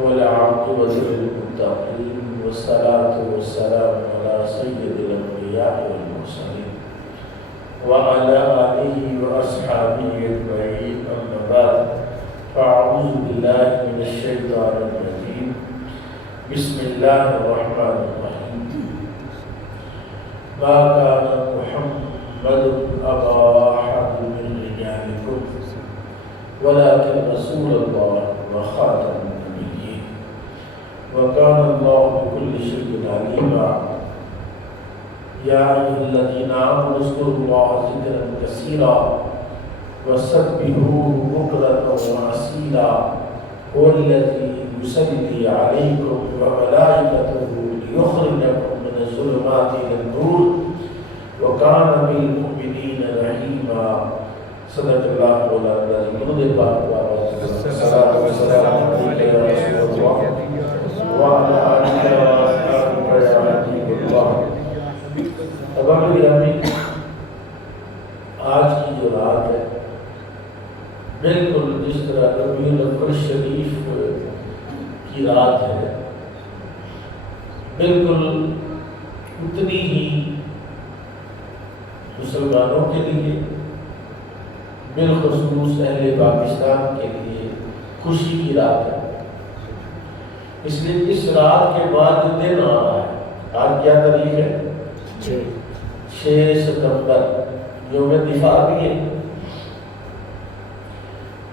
والعاقبة للمتقين والصلاة والسلام على سيد الأنبياء والمرسلين وعلى آله وأصحابه أجمعين أما بعد فأعوذ بالله من الشيطان الرجيم بسم الله الرحمن الرحيم ما كان محمد أبا أحد من رجالكم ولكن رسول الله وخاتم النبيين وكان الله بكل شيء عليما يا أيها الذين آمنوا اذكروا الله ذكرا كثيرا وسبحوه بكرة وأصيلا هو الذي يصلي عليكم وملائكته ليخرجكم من الظلمات إلى النور وكان بالمؤمنين رحيما صدق الله مولانا العظيم الصلاة والسلام عليك يا رسول الله وعلى آلك وأصحابك يا حبيب الله. ابا گرامی، آج کی جو رات ہے بالکل جس طرح ربیع الاول شریف کی رات ہے بالکل اتنی ہی مسلمانوں کے لیے بالخصوص اہل پاکستان کے لیے خوشی کی رات ہے. اس لیے اس رات کے بعد جو دن آ رہا ہے، آج کیا تاریخ ہے؟ 6 ستمبر یوم دفاع بھی ہے،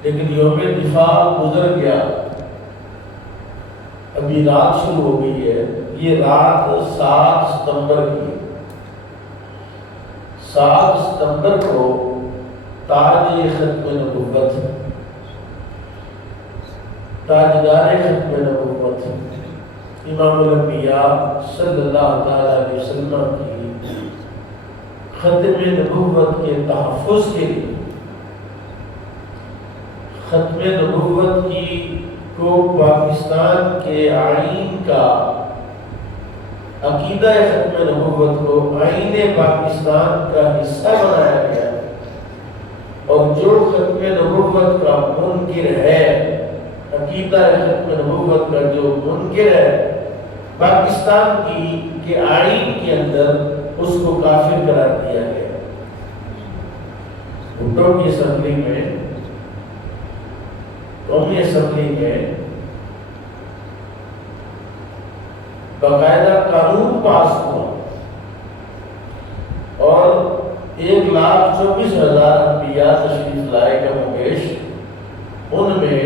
لیکن یوم دفاع گزر گیا، ابھی رات شروع ہو گئی ہے. یہ رات 7 ستمبر کی ہے. 7 ستمبر کو تاج ختم نبوت، تاجدار ختم نبوت امام الانبیاء صلی اللہ تعالی علیہ وسلم کی ختم نبوت کے تحفظ کے لیے، ختم نبوت کی کو پاکستان کے آئین کا، عقیدہ ختم نبوت کو آئین پاکستان کا حصہ بنایا گیا، اور جو ختم نبوت کا منکر ہے، عقیدہ ختم نبوت کا جو منکر ہے پاکستان کے آئین کے اندر، اس کو کافر قرار دیا گیا. بھٹو کی اسمبلی میں، قومی اسمبلی میں باقاعدہ قانون پاس ہوا اور 1,24,000 انبیاء تشریف لائے کم و بیش. ان میں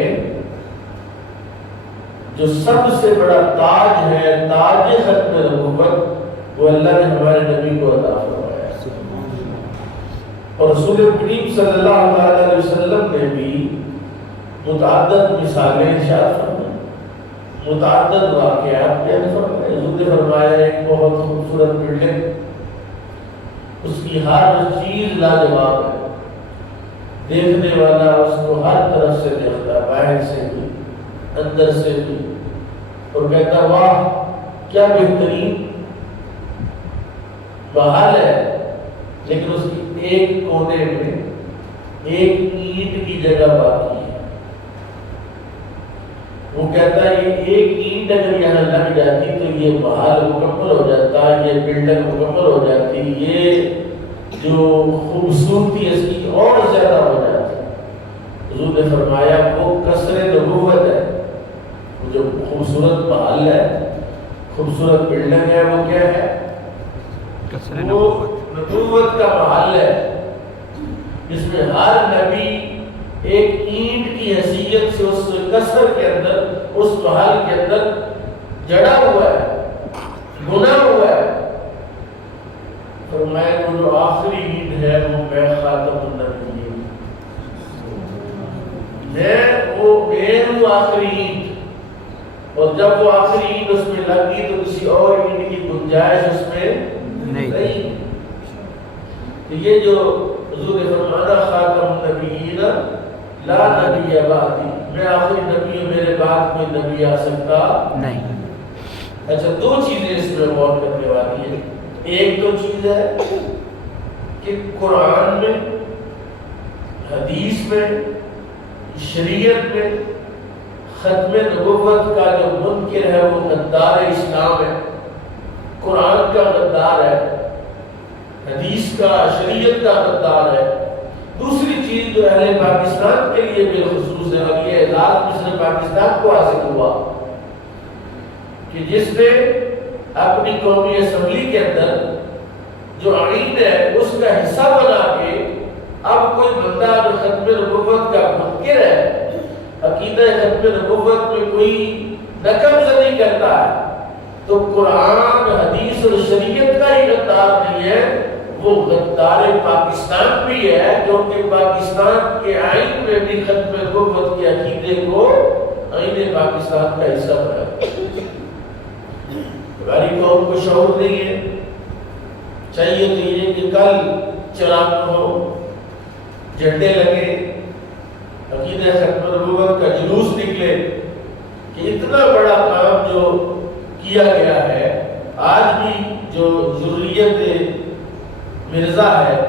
جو سب سے بڑا تاج ہے، تاج ختم نبوت، وہ اللہ نے ہمارے نبی کو عطا فرمایا. اور رسول کریم صلی اللہ علیہ وسلم نے بھی متعدد مثالیں ارشاد فرمائیں، متعدد واقعات بیان فرمائے. حضور نے فرمایا ایک بہت خوبصورت بلڈنگ، اس کی ہر چیز لاجواب ہے، دیکھنے والا اس کو ہر طرف سے دیکھتا، باہر سے بھی اندر سے بھی، اور کہتا واہ کیا بہترین محل ہے. لیکن اس کی ایک کونے میں ایک اینٹ کی جگہ باقی ہے. وہ کہتا ہے یہ ایک اینٹ اگر یہاں لگ جاتی تو یہ محل مکمل ہو جاتا، یہ بلڈنگ مکمل ہو جاتی، یہ جو خوبصورتی اس کی اور زیادہ ہو جاتی. حضور نے فرمایا وہ قصر نبوت ہے، وہ جو خوبصورت محل ہے، خوبصورت بلڈنگ ہے، وہ کیا ہے؟ وہ نبوت کا محل ہے، جس میں ہر نبی ایک اینٹ کی حیثیت سے اس قصر کے اندر، اس محل کے اندر جڑا ہوا ہے، بنا ہوا ہے. فرمایا وہ جو آخری اینٹ ہے وہ میں خاتم النبیین، میں وہ آخری اینٹ. اور جب وہ آخری اینٹ اس میں لگی تو کسی اور اینٹ کی گنجائش اس میں نہیں. تو یہ جو حضور نے فرمایا خاتم النبیین لا نبی بعدی، میں آخری نبی ہوں، میرے بعد کوئی نبی آ سکتا نہیں. اچھا، 2 چیزیں اس میں غور کرنے والی ہے. ایک تو چیز ہے کہ قرآن میں، حدیث میں، شریعت میں ختم نبوت کا جو منکر ہے وہ غدار اسلام ہے، قرآن کا غدار ہے، حدیث کا، شریعت کا غدار ہے۔ دوسری چیز جو اہل پاکستان کے لیے بالخصوص ہے، اور یہ اعزاز مصر پاکستان کو حاصل ہوا کہ جس نے اپنی قومی اسمبلی کے اندر جو آئین ہے اس کا حصہ بنا کے اب کوئی بندہ جو ختم نبوت کا منکر ہے، عقیدہ ختم نبوت میں کوئی نقم زنی کرتا ہے، تو قرآن، حدیث اور شریعت کا ہی غدار نہیں ہے، وہ غدار پاکستان بھی ہے، کیونکہ پاکستان کے آئین میں بھی ختم نبوت کے عقیدے کو آئین پاکستان کا حصہ بنا۔ ہماری قوم کو شعور نہیں ہے، چاہیے تو یہ کہ کل چراغ ہو، جھنڈے لگے، عقیدہ ختم نبوت کا جلوس نکلے کہ اتنا بڑا کام جو کیا گیا ہے، آج بھی جو ذریت مرزا ہے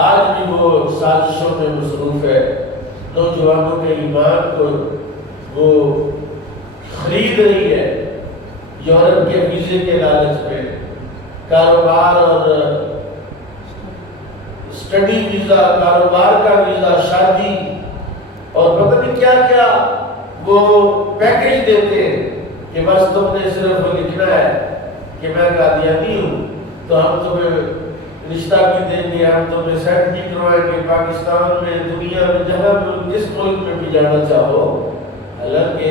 آج بھی وہ سازشوں میں مصروف ہے، نوجوانوں کے ایمان کو وہ خرید رہی ہے یورپ کے ویزے کے لالچ میں، کاروبار اور اسٹڈی ویزا، کاروبار کا ویزا، شادی اور پتہ نہیں کیا کیا وہ پیکیج دیتے ہیں کہ بس تم نے صرف وہ لکھنا ہے کہ میں قادیانی ہوں تو ہم تمہیں رشتہ بھی دیں گے، ہم تمہیں سیٹ بھی کروائیں گے پاکستان میں، دنیا میں، جہاں جس ملک میں بھی جانا چاہو۔ حالانکہ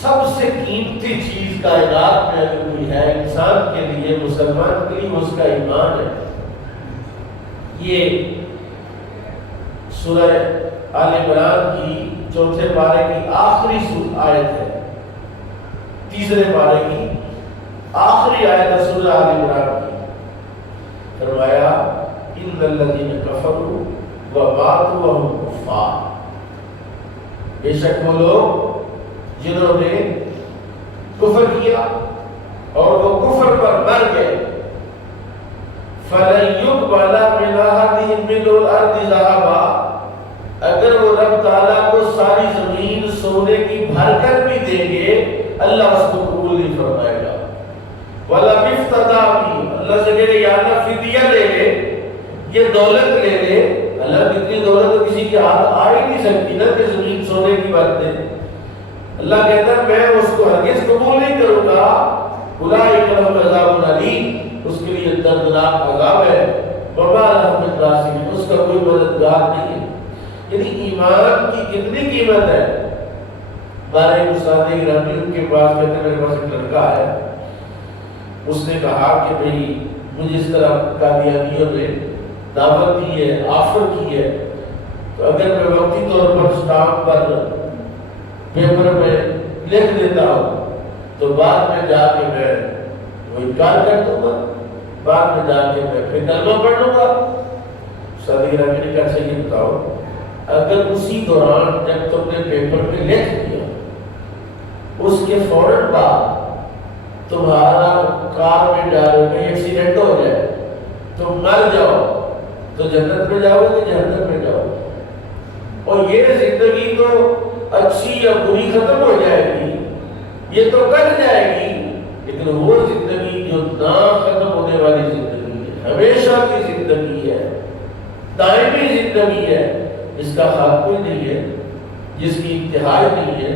سب سے قیمتی چیز کائنات میں اگر کوئی ہے انسان کے لیے، مسلمان کے لیے، اس کا ایمان ہے۔ یہ سورہ آل عمران کی 4 پارے کی آخری آیت ہے، 3 پارے کی آخری آیت ہے سورہ آل عمران کی۔ فرمایا ان الذین کفروا وماتوا وهم کفار، بے شک وہ لوگ جنہوں نے کفر کیا اور وہ کفر پر مر گئے، فَلَن يُقْبَلَ مِنْ أَحَدِهِمْ مِلْءُ الْأَرْضِ ذَهَبًا، اگر وہ رب تعالیٰ کو ساری زمین سونے کی بھر کر بھی دیں گے اللہ اس کو قبول نہیں فرمائے گا۔ وَلَا مِفْتَدَى بِهِ، اللہ سے کہے یا اللہ فدیہ لے لے، یہ دولت لے لے، اللہ کتنی دولت تو کسی کے ہاتھ آ ہی نہیں سکتی نا کہ زمین سونے کی بھر دے۔ اللہ کہتا ہے میں اس کو ہرگز قبول نہیں کروں گا، اولئک لہم عذاب علیم، اس کے لیے دردناک عذاب ہے، وما لہم من ناصرین، اس کا کوئی مددگار نہیں ہے۔ یعنی ایمان کی کتنی قیمت ہے۔ ہمارے استاد گرامی ان کے پاس کہتے ہیں میرے پاس ایک لڑکا ہے، اس نے کہا کہ بھئی مجھے اس طرح قادیانیوں نے دعوت دی ہے، آفر کی ہے، تو اگر میں وقتی طور پر اسٹامپ پر پیپر میں لکھ دیتا ہوں تو بعد میں جا کے میں وہ انکار کر دوں گا، بعد میں جا کے میں پھر کلمہ پڑھ لوں گا۔ صدیق رحمی نے کہا سے یہ بتاؤ اگر اسی دوران جب تم نے پیپر میں لکھ دیا اس کے فوراً بعد تمہارا کار میں جا رہے میں ایکسیڈنٹ ہو جائے، تم مر جاؤ تو جنت میں جاؤ گے جہنم میں جاؤ گے، اور یہ زندگی تو اچھی یا بری ختم ہو جائے گی، یہ تو کٹ جائے گی، لیکن وہ زندگی جو نہ ختم ہونے والی زندگی ہے، ہمیشہ کی زندگی ہے، دائمی زندگی ہے، جس کا خاتمہ نہیں ہے، جس کی انتہا نہیں ہے،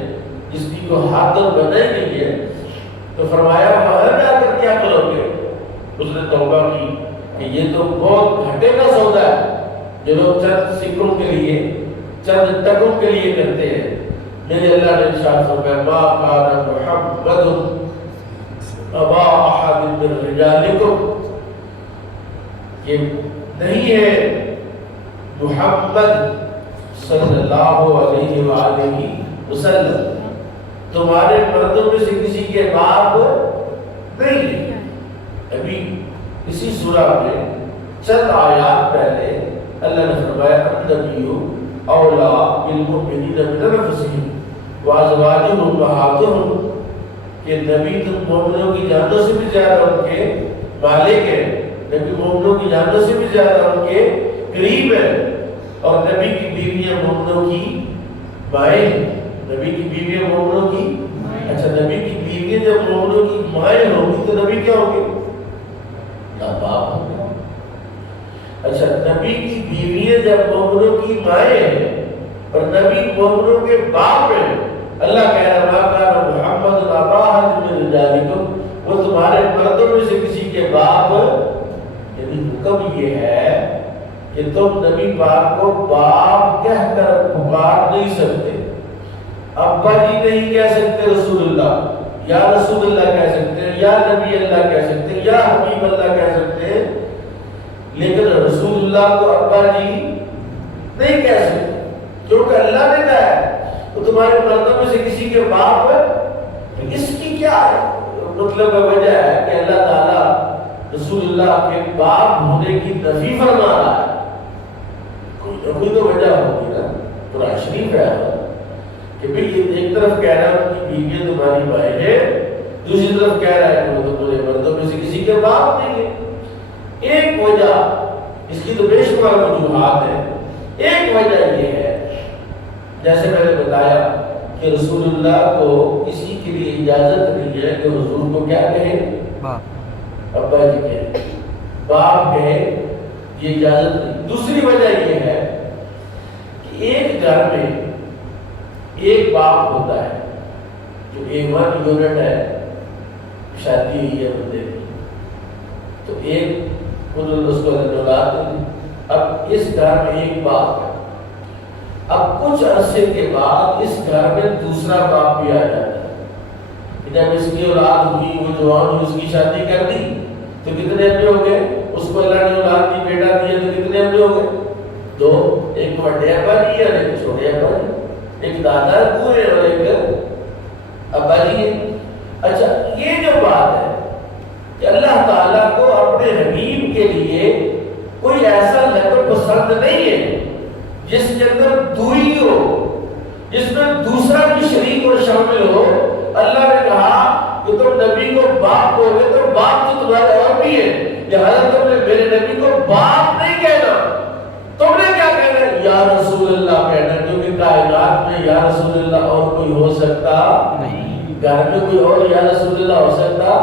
جس کی کوئی حد اور بنا ہی نہیں ہے، تو فرمایا وہاں جا کر کیا کرو گے؟ اس نے توبہ کی کہ یہ تو بہت گھٹے کا سودا ہے جو لوگ چند سکوں کے لیے، چند ٹکوں کے لیے کرتے ہیں۔ میرے اللہ نے ارشاد فرمایا ما کان محمد ابا احد من رجالکم، یہ نہیں ہے محمد صلی اللہ علیہ وآلہ وسلم تمہارے مردوں میں سے کسی کے باپ نہیں ہے۔ ابھی اسی سورہ میں چند آیات پہلے اللہ نے فرمایا النبی اولا بالمؤمنین من انفسہم وازواجہ امہاتہم، کہ نبی تم مومنوں کی جانوں سے بھی زیادہ ان کے مالک ہے، نبی مومنوں کی جانوں سے بھی زیادہ ان کے قریب ہے، اور نبی کی بیویاں مومنوں کی مائیں نبی کی بیویاں مومنوں کی، اچھا نبی کی بیویاں جب مومنوں کی مائیں ہوں گی تو نبی کیا ہوں گے؟ باپ ہوں گے۔ اچھا نبی کی بیویاں جب مومنوں کی مائیں ہیں اور نبی مومنوں کے باپ ہیں، اللہ کہہ رہا ما کان محمد ابا احد من رجالکم، وہ تمہارے مردوں میں سے کسی کے باپ، یعنی حکم یہ ہے کہ تم نبی پاک کو باپ کہہ کر پکار نہیں سکتے، ابا جی نہیں کہہ سکتے، رسول اللہ یا رسول اللہ کہہ سکتے ہیں، یا نبی اللہ کہہ سکتے ہیں، یا حبیب اللہ کہہ سکتے ہیں، لیکن رسول اللہ کو ابا جی نہیں کہہ سکتے، کیونکہ اللہ نے کہا ہے تو تمہارے مردوں میں سے کسی کے باپ ہے۔ اس کی کیا مطلب وجہ ہے کہ اللہ تعالیٰ رسول اللہ کے باپ ہونے کی نفی فرما رہا ہے؟ کوئی تو وجہ ہوگی نا، قرآن شریف ہے کہ بھئی یہ ایک طرف کہہ رہا ہے ان کی بیویاں تمہاری مائیں ہیں، دوسری طرف کہہ رہا ہے کہ وہ تو تمہارے مردوں میں سے کسی کے باپ نہیں ہے۔ ایک وجہ، اس کی تو بے شمار وجوہات ہیں، ایک وجہ یہ ہے جیسے میں نے بتایا کہ رسول اللہ کو کسی کے لیے اجازت نہیں ہے کہ حضور کو کیا کہے؟ ابا جی کہے، باپ کہے، یہ اجازت نہیں۔ دوسری وجہ یہ ہے کہ ایک گھر میں ایک باپ ہوتا ہے جو A1 یونٹ ہے، شادی ہوئی ہے بندے کی، تو ایک انہوں نے اس کو اولاد دی، اب اس گھر میں ایک باپ ہے، اب کچھ عرصے کے بعد اس گھر میں دوسرا باپ بھی آ جاتا ہے، جب اس کی اولاد ہوئی، وہ جوان ہوئی، اس کی شادی کر دی تو کتنے اپنے ہو گئے؟ اس کو اللہ نے اولاد دی، بیٹا دیا تو کتنے اپنے ہو گئے؟ دو، ایک بڑے ابا جی اور ایک چھوٹے ابا جی، ایک دادا ابو ہے اور ایک ابا جی ہے۔ اچھا یہ جو بات ہے کہ اللہ تعالیٰ کو اپنے حبیب کے لیے کوئی ایسا لقب پسند نہیں ہے جس کے اندر دوئی ہو، جس میں دوسرا بھی شریک اور شامل ہو۔ اللہ نے کہا کہ تم نبی کو باپ کہو گے تو باپ تو تمہارے اور بھی ہے، لہذا تم نے میرے نبی کو باپ نہیں کہنا، تم نے کیا کہنا ہے؟ یا رسول اللہ کہنا، کیونکہ کائنات میں یا رسول اللہ اور کوئی ہو سکتا نہیں، گھر میں کوئی اور یا رسول اللہ ہو سکتا،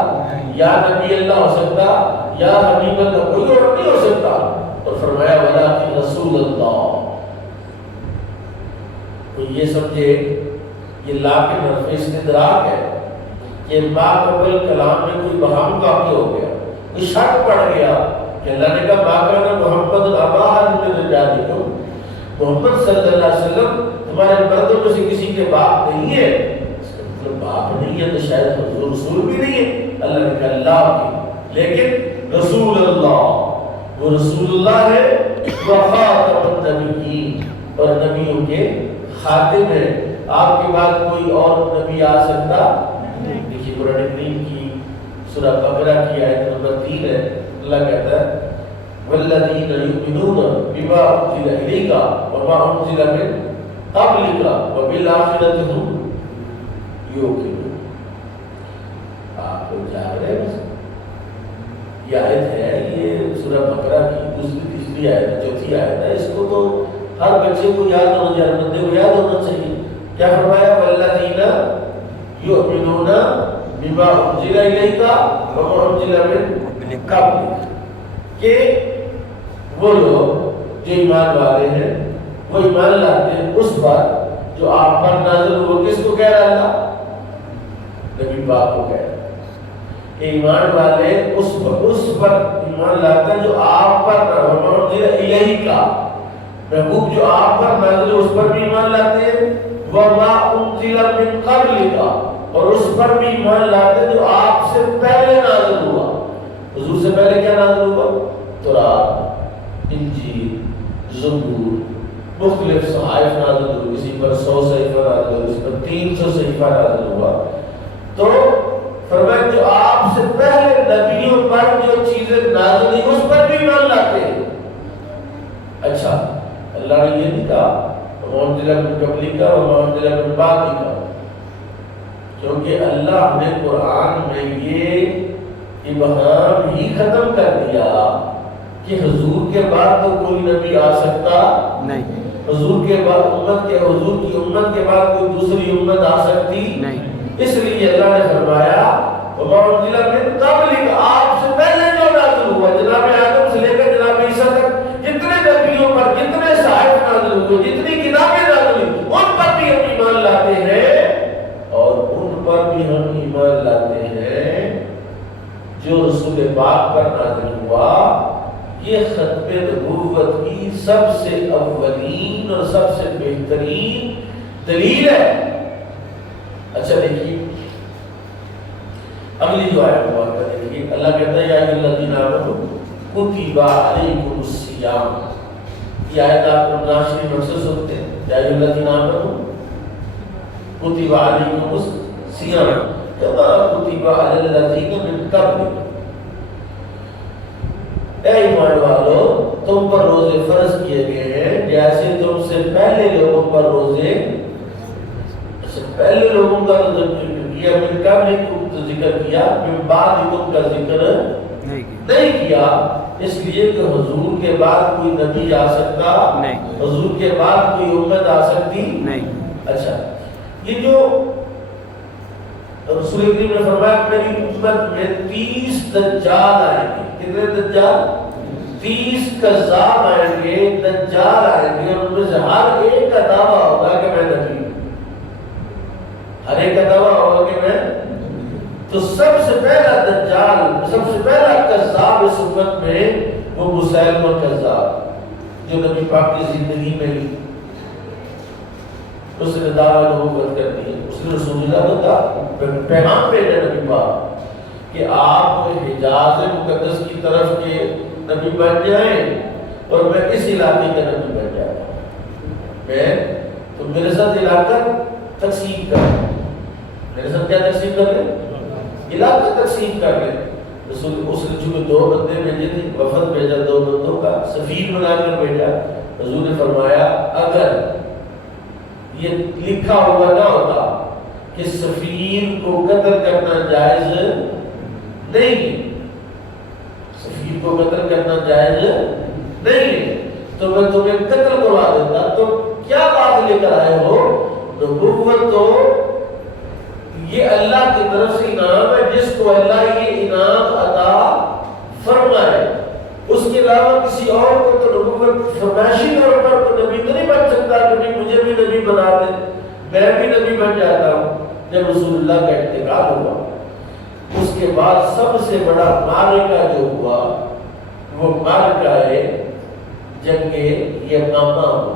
یا نبی اللہ ہو سکتا، یا حبیب اللہ، کوئی اور نہیں ہو سکتا۔ اور فرمایا ولکن رسول اللہ، تو یہ سمجھے یہ لا کے حرف استدراک ہے کہ ما قبل کلام میں کوئی بہام واقع ہو گیا، کوئی شک پڑ گیا کہ اللہ نے کہا ما کان محمد ابا احد من رجالکم، محمد صلی اللہ علیہ وسلم تمہارے مردوں میں سے کسی کے باپ نہیں ہے، اس کا مطلب باپ نہیں ہے تو شاید حضور رسول بھی نہیں ہے۔ اللہ نے کہا اللہ کی، لیکن رسول اللہ، وہ رسول اللہ ہے، وخاتم النبیین، اور نبیوں کے خاتم ہے، آپ کے بعد کوئی اور نبی آ سکتا نہیں۔ دیکھیے قرآن کریم کی سورہ بقرہ کی آیت نمبر 3 ہے، اللہ کہتا ہے والذین یؤمنون بما انزل الیک وما انزل من قبلک وبالآخرۃ هم یوقنون۔ آپ کو جاگ رہے ہیں؟ یہ آیت ہے، یہ سورہ بقرہ کی دوسری تیسری آیت، چوتھی آیت ہے، اس کو تو ہر بچے کو یاد ہونا چاہیے، ہر بندے کو یاد ہونا چاہیے۔ کیا فرمایا والذین یؤمنون بما انزل الیک وما انزل من قبلک، کہ وہ لوگ جو ایمان والے ہیں وہ ایمان لاتے ہیں اس پر جو آپ پر نازل ہوا۔ کس کو کہہ رہا اللہ؟ نبی پاک کو کہہ رہا ہے کہ ایمان والے اس پر ایمان لاتے ہیں جو آپ پر وما انزل الیک، محبوب جو آپ پر نازل ہو اس پر بھی ایمان لاتے ہیں، وما انزل من قبلک، اور اس پر بھی ایمان لاتے ہیں جو آپ سے پہلے نازل ہوا۔ حضور سے پہلے کیا نازل ہوا؟ تورات، انجیل، زبور، مختلف صحائف نازل ہوئے، کسی پر 100 صحیفہ نازل ہوا، کسی پر 300 صحیفہ نازل ہوا۔ تو فرمایا جو آپ سے پہلے نبیوں پر جو چیزیں نازل ہوئی اس پر بھی ایمان لاتے ہیں۔ اچھا اللہ نے یہ نہیں کہا وما انزل من قبلک وما انزل من بعدک، کیونکہ اللہ نے قرآن میں یہ ابہام ہی ختم کر دیا کہ حضور کے بعد تو کوئی نبی آ سکتا نہیں۔ حضور کے بعد حضور کی امت کے بعد کوئی دوسری امت آ سکتی نہیں۔ اس لیے اللہ نے فرمایا وما انزل من قبلک، آپ سے پہلے جو نازل ہوا جناب آدم سے لے کر جناب عیسیٰ تک جتنے نبیوں پر جتنے صحائف نازل ہوئے جتنی کتابیں نازل ہوئی ان پر بھی ہم ایمان لاتے ہیں، اور ان پر بھی ہم ایمان لاتے ہیں جو رسول پاک پر نازل ہوا۔ یہ ختم نبوت کی سب سے اولین اور سب سے بہترین دلیل ہے۔ اچھا دیکھیے اگلی جو آیت مبارکہ دیکھیے، اللہ کہتا ہے یا ایھا الذین آمنوا کتب علیکم الصیام۔ یہ آیت آپ رمضان شریف اکثر سنتے ہیں، یا ایھا الذین آمنوا کتب علیکم الصیام کما کتب علی الذین من قبلکم۔ اے ایمان والو، تم پر روزے فرض کیے گئے ہیں جیسے تم سے پہلے لوگوں پر روزے، پہلے لوگوں کا ذکر من قبلکم تو ذکر کیا، من بعدکم کا ذکر نہیں کیا، اس لیے کہ حضور کے بعد کوئی نبی آ سکتا نہیں، حضور کے بعد کوئی امت آ سکتی نہیں۔ اچھا یہ جو رسول کریم نے فرمایا میری امت میں 30 دجال آئیں گے، کتنے دجال؟ 30 کذاب آئیں گے، دجال آئیں گے، اور ان میں سے ہر ایک کا دعویٰ ہوگا کہ میں نبی ہوں، ہر ایک کا دعویٰ ہوگا کہ میں، تو سب سے پہلا دجال، سب سے پہلا کذاب اس امت میں وہ مسیلمہ کذاب جو نبی پاک کی زندگی میں ہی اس نے دعویٰ نبوت کر دی، اس نے رسول اللہ کا پیغام بھیجا نبی پاک کہ آپ حجاز مقدس کی طرف کے نبی بن جائیں اور میں اس علاقے کا نبی بن جاتا ہوں، میں تو میرے ساتھ علاقہ تقسیم کر لیں، میرے ساتھ کیا تقسیم کر لیں؟ علاقہ تقسیم کر لیں۔ رسول اس نے چونکہ 2 بندے بھیجے تھے، وفد بھیجا 2 بندوں کا، سفیر بنا کر بھیجا، حضور نے فرمایا اگر یہ لکھا ہوا نہ ہوتا کہ سفیر کو قتل کرنا جائز نہیں، سفیر کو قتل کرنا جائز نہیں تو میں تمہیں قتل کروا دیتا، تو کیا بات لے کر آئے ہو؟ نبوت تو یہ اللہ کی طرف سے انعام ہے، جس کو اللہ یہ انعام عطا فرمائے، اس کے علاوہ کسی اور کو تو نبوت فرمائشی طور پر تو نبی تو نہیں بن سکتا کہ مجھے بھی نبی بنا دے، میں بھی نبی بن جاتا ہوں۔ جب رسول اللہ کا انتقال ہوا اس کے بعد سب سے بڑا معرکہ جو ہوا وہ معرکہ ہے جنگ یمامہ ہوا،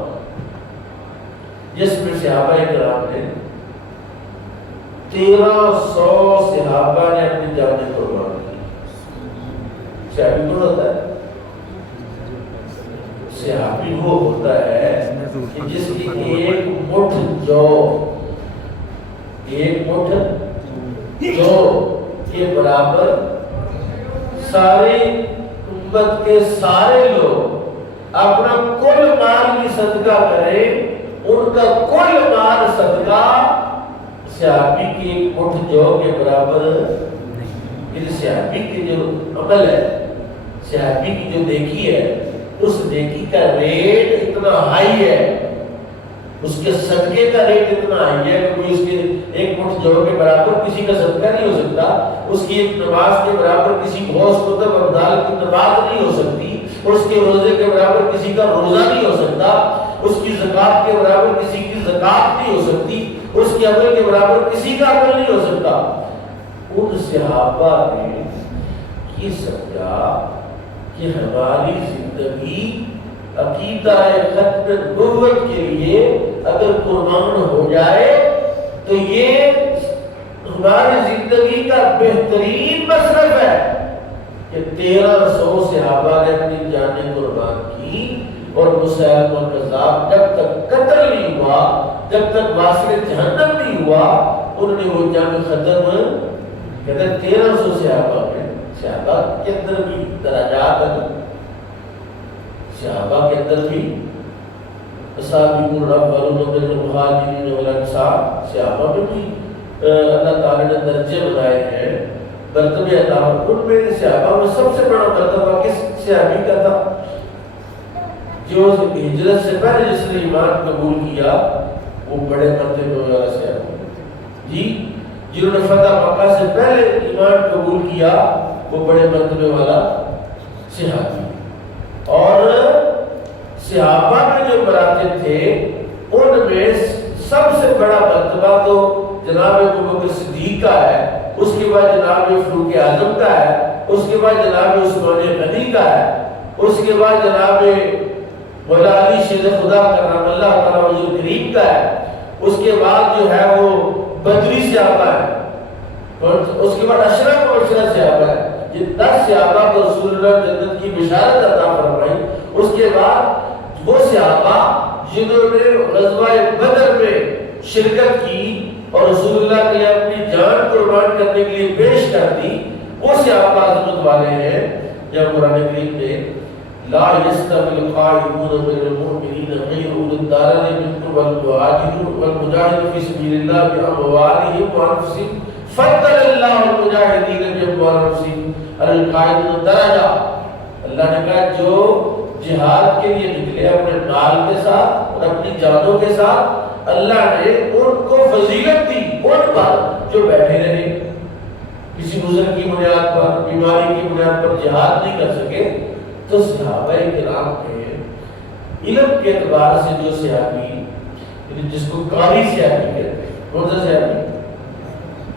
جس میں صحابہ کرام نے 1300 صحابہ نے اپنی جانیں قربان کی۔ صحابی کون ہوتا ہے؟ صحابی وہ ہوتا ہے کہ جس کی ایک مٹھ جو کے برابر ساری امت کے سارے لوگ اپنا کل مال بھی صدقہ کریں، ان کا کل مال صدقہ صحابی کی ایک مٹھ جو کے برابر نہیں۔ صحابی کی جو عمل ہے، صحابی کی جو نیکی ہے، اس نیکی کا ریٹ اتنا ہائی ہے، اس کے صدقے کا ریٹ اتنا ہائی ہے کہ کوئی اس کے ایک مٹھ جو کے برابر کسی کا صدقہ نہیں ہو سکتا، اس کی ایک نماز کے برابر کسی غوث قطب ابدال کی نماز نہیں ہو سکتی، اس کے روزے کے برابر کسی کا روزہ نہیں ہو سکتا، اس کی زکوٰۃ کے برابر کسی کی زکوٰۃ نہیں ہو سکتی، اس کے عمل کے برابر کسی کا عمل نہیں ہو سکتا۔ ان صحابہ نے یہ سمجھا کہ ہماری زندگی عقیدہ ختم نبوت کے لیے اگر قربان ہو جائے تو یہ ہماری زندگی کا بہترین مصرف ہے کہ 1300 صحابہ نے اپنی جانیں قربان کی، اور مسیلمہ کذاب جب تک قتل نہیں ہوا، جب تک واصل جہنم نہیں ہوا، انہوں نے وہ جنگ ختم کہتے ہیں 1300 صحابہ میں، صحابہ کے اندر بھی درجات ہیں، صحابہ کے اندر بھی السابقون الاولون من المہاجرین والانصار، صحابہ میں بھی اللہ تعالی نے درجے بنائے ہیں، مرتبے عطا، ان میں صحابہ میں سب سے بڑا مرتبہ کس صحابی کا تھا؟ جو ہجرت سے پہلے جس نے ایمان قبول کیا وہ بڑے مرتبے والا صحابی جی، جنہوں نے فتح مکہ سے پہلے ایمان قبول کیا وہ بڑے مرتبے والا صحابی. اور صحابہ کے جو مراتب تھے ان میں سب سے بڑا مرتبہ تو جناب ابوبکر صدیق کا ہے، اس کے بعد جناب فاروق اعظم کا ہے، اس کے بعد جناب عثمان غنی کا ہے، اس کے بعد جناب مولا علی شیر خدا کرم اللہ تعالیٰ وجہ کریم کا ہے، اس کے بعد جو ہے وہ بدری صحابہ ہے، اور اس کے بعد اشرف و اشرف صحابہ ہے. یہ 10 صحابہ کو رسول اللہ جنت کی بشارت عطا فرمائی. اس کے بعد وہ صحابہ جنہوں نے غزوہ بدر میں شرکت کی اور رسول اللہ کے لیے اپنی جان قربان کرنے کے لیے پیش کر دی، وہ صحابہ عظمت والے ہیں. جب قرآن کریم میں لا يستوي القاعدون من المؤمنین غیر اولي الضرر منکم والمجاہدون فی سبیل اللہ باموالہم وانفسہم فضل اللہ المجاہدین باموالہم وانفسہم علی القاعدین درجہ. اللہ نے کہا جو جہاد کے لیے نکلے اپنے مال کے ساتھ اور اپنی جانوں کے ساتھ، اللہ نے ان کو فضیلت دی ان پر جو بیٹھے رہے، کسی عذر کی بنیاد پر، بیماری کی بنیاد پر جہاد نہیں کر سکے. تو صحابہ کرام کے علم کے اعتبار سے جو صحابی جس کو قاری صحابی کہتے ہیں، کون سا صحابی؟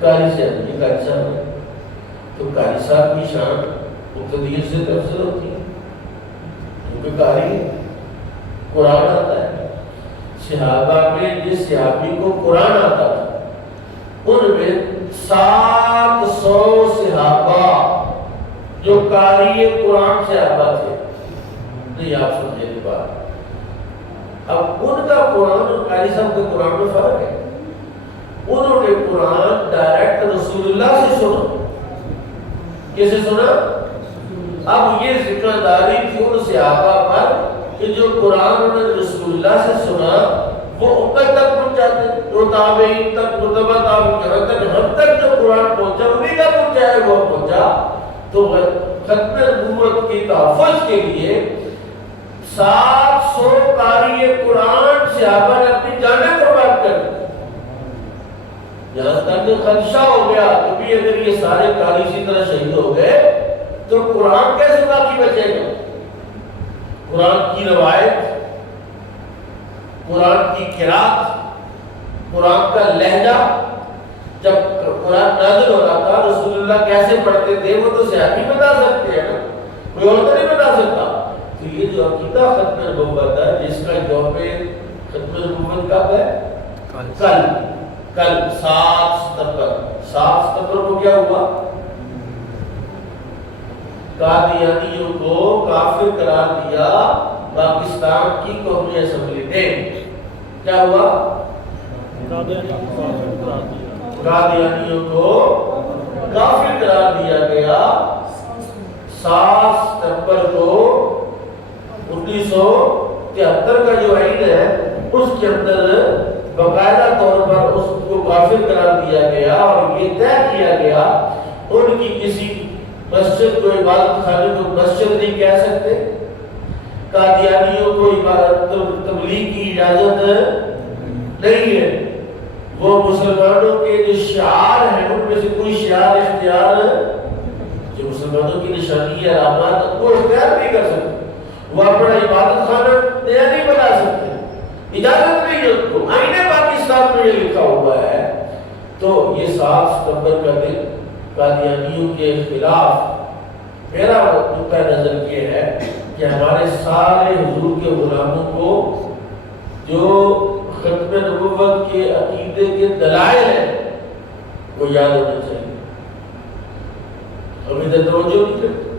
قاری صحابی. یہ قاری صاحب ہے تو قاری صاحب کی شان مقتدیت سے تفضل ہوتی ہے کیونکہ قاری قرآن آتا ہے. صحابہ میں جس صحابی کو قرآن آتا تھا ان میں 700 صحابہ جو قاری قرآن صحابہ تھے. نہیں آپ سمجھے یہ بات. اب ان کا قرآن اور قاری صاحب کے قرآن میں فرق ہے. انہوں نے قرآن ڈائریکٹ رسول اللہ سے سنا. کیسے سنا؟ اب یہ ذکر داری تھی ان صحابہ پر کہ جو قرآن انہوں نے رسول اللہ سے سنا وہ امت تک پہنچاتے، وہ تابعین تک، متبع تابعین تک، ہم تک جو قرآن پہنچا انہیں کا پہنچا ہے وہ پہنچا. تو ختم نبوت کی تحفظ کے لیے 700 قاری قرآن صحابہ نے اپنی جانیں قربان کر دی. یہاں تک خدشہ ہو گیا کہ بھی اگر یہ سارے قاری اسی طرح شہید ہو گئے تو قرآن کیسے باقی بچے گا؟ قرآن کی روایت، قرآن کی قرات، قرآن کا لہجہ. جب قرآن نازل ہو رہا تھا رسول اللہ کیسے پڑھتے تھے وہ تو صحابی بتا سکتے ہیں نا، کوئی اور تو نہیں بتا سکتا. تو یہ جو عقیدہ ختم نبوت ہے جس کا یوم ختم نبوت کب ہے؟ کل 7 ستمبر. 7 ستمبر کو کیا ہوا؟ قادیانیوں کو کافر قرار دیا پاکستان کی قومی اسمبلی نے. کیا ہوا؟ قادیانیوں کو کافر قرار دیا گیا. 7 ستمبر کو 1973 کا جو عید ہے اس کے اندر باقاعدہ طور پر اس کو کافر قرار دیا گیا اور یہ طے کیا گیا ان کی کسی مسجد کو، عبادت خانے کو مسجد نہیں کہہ سکتے. قادیانیوں کو عبادت تبلیغ کی اجازت نہیں ہے. وہ مسلمانوں کے جو شعار ہیں ان میں سے کوئی شعار اختیار جو مسلمانوں کی نشانی ہے علامات وہ اختیار نہیں کر سکتے. وہ اپنا عبادت خانہ نیا نہیں بنا سکتے، اجازت نہیں ہے ان کو. آئین پاکستان میں یہ لکھا ہوا ہے. تو یہ 7 ستمبر کا دن قادیانیوں کے خلاف میرا نقطہ نظر یہ ہے کہ ہمارے سارے حضور کے غلاموں کو جو ختم نبوت کے عقیدے کے دلائل ہیں وہ یاد ہونا چاہیے. ہم ادھر توجہ نہیں کرتے.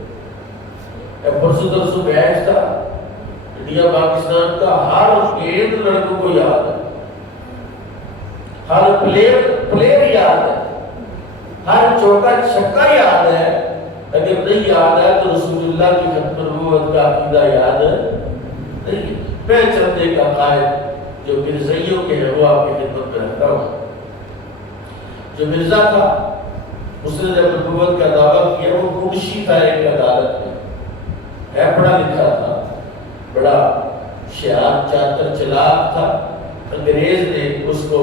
پرسوں درسوں بیچ تھا انڈیا پاکستان کا، ہر گیند لڑکوں کو یاد ہے، ہر پلیئر یاد ہے، ہر چوکا چھکا یاد ہے. اگر نہیں یاد ہے تو رسول اللہ کی ختم نبوت کا عقیدہ یاد نہیں. میں چند ایک عقائد جو مرزائیوں کے ہیں وہ آپ کی خدمت میں رکھتا ہوں. جو مرزا تھا اس نے جب نبوت کا دعویٰ کیا وہ منشی تھا ایک عدالت میں، ہے پڑھا لکھا تھا، بڑا شعار چادر چلاک تھا. انگریز نے اس کو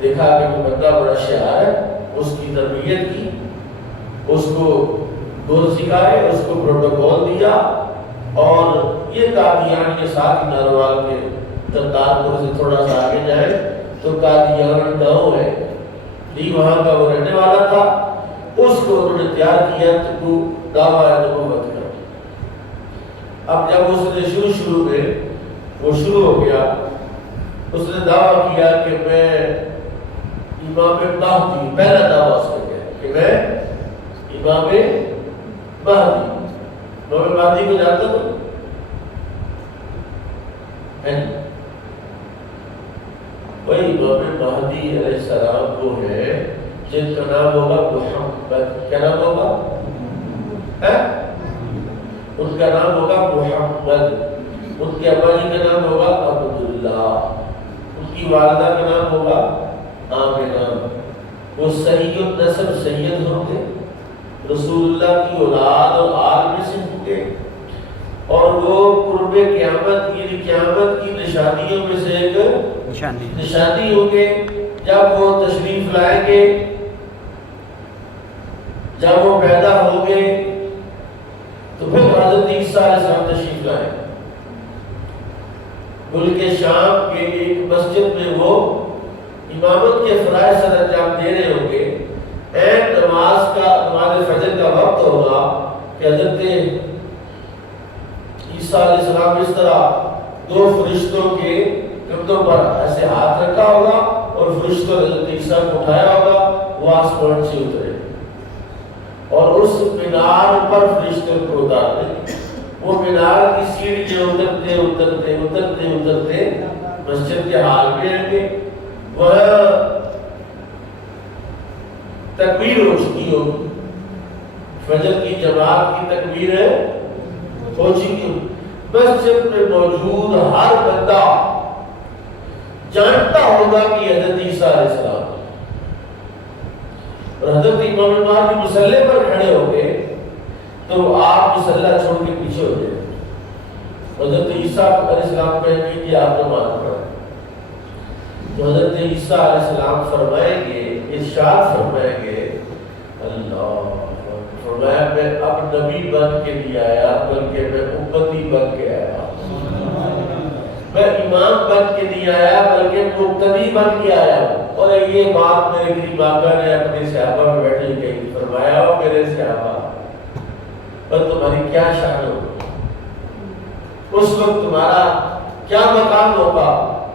دیکھا کہ وہ بندہ بڑا شعار ہے، اس کی تربیت کی، اس کو گول سکھائے، اس کو پروٹوکول دیا، اور یہ قادیان کے ساتھ ناروال کے کرتارپور سے تھوڑا سا آگے جائے تو قادیان گاؤں ہے، وہاں کا وہ رہنے والا تھا. اس کو انہوں نے تیار کیا تو دعویٰ نبوت کر. اب جب اس نے شروع میں وہ شروع ہو گیا، اس نے دعویٰ کیا کہ میں امام مہدی، پہلا دعویٰ اس نے کیا کہ میں امام مہدی. امام مہدی کو جانتا تو وہی امام مہدی علیہ السلام کو ہے جن کا نام ہوگا محمد. کیا نام ہوگا؟ ان کا نام ہوگا محمد. ان کے ابا جی کا نام ہوگا عبداللہ. ان کی والدہ کا نام ہوگا آمنہ. وہ صحیح النسب سید ہوں گے، رسول اللہ کی اولاد اور آل میں سے ہوں گے، اور وہ قرب قیامت کی نشانیوں میں سے ایک نشانی ہوں گے. جب وہ تشریف لائیں گے، جب وہ پیدا ہوں گے تو پھر حضرت عیسیٰ علیہ السلام تشریف لائیں. ملک شام کے ایک مسجد میں وہ امامت کے فرائض سر انجام دے رہے ہوں گے. نماز فجر کا وقت ہوگا کہ حضرت عیسیٰ علیہ السلام اس طرح دو فرشتوں کے کندھوں پر ایسے ہاتھ رکھا ہوگا اور فرشتوں نے حضرت عیسیٰ کو اٹھایا ہوگا، وہ آسمان سے اترے اور اس مینار پر فرشتوں کو اتار دیں. وہ مینار کی سیڑھیاں اترتے مسجد کے حال میں آئیں گے. وہاں تکبیر ہو چکی ہوگی، فجر کی جماعت کی تکبیر ہو چکی ہوگی. مسجد میں موجود ہر بندہ جانتا ہوگا کہ حضرت عیسیٰ علیہ السلام، اور حضرت امام مہدی مصلی پر کھڑے ہو گئے تو آپ مصلی چھوڑ کے پیچھے ہو جائے. حضرت عیسیٰ علیہ السلام کہیں گے کہ آپ نماز پڑھیں، تو حضرت عیسیٰ علیہ السلام فرمائیں گے، ارشاد فرمائیں گے، اللہ فرمایا میں اب نبی بن کے نہیں آیا بلکہ میں امتی بن کے آیا. میں امام بن کے نہیں آیا بلکہ مقتدی بن کے آیا. اور یہ بات میرے غریب آقا نے اپنے صحابہ میں بیٹھے کہی. فرمایا ہو میرے صحابہ پر تمہاری کیا شان ہوگی، اس وقت تمہارا کیا مقام ہوگا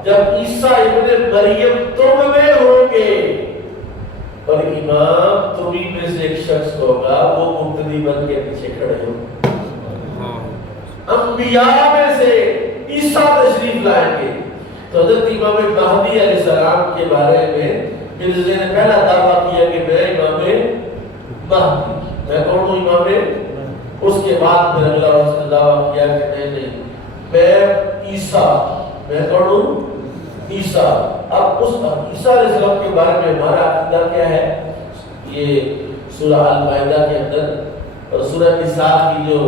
جب عیسیٰ ابن مریم تم میں ہوں گے اور امام تمہیں میں سے ایک شخص ہوگا، وہ مقتدی بن کے پیچھے کھڑے ہوں. انبیاء میں سے عیسیٰ تشریف لائیں گے. تو حضرت امام مہدی علیہ السلام کے بارے میں مرزا نے پہلا دعویٰ کیا کہ میں امام مہدی. میں کون ہوں؟ امام. اس کے بعد پھر اللہ اس نے دعویٰ کیا کہ نہیں میں عیسیٰ. میں کون ہوں؟ عیسیٰ. اب اس عیسیٰ علیہ السلام کے بارے میں ہمارا عقیدہ کیا ہے؟ یہ سورہ المائدہ کے اندر اور سورہ نساء کی جو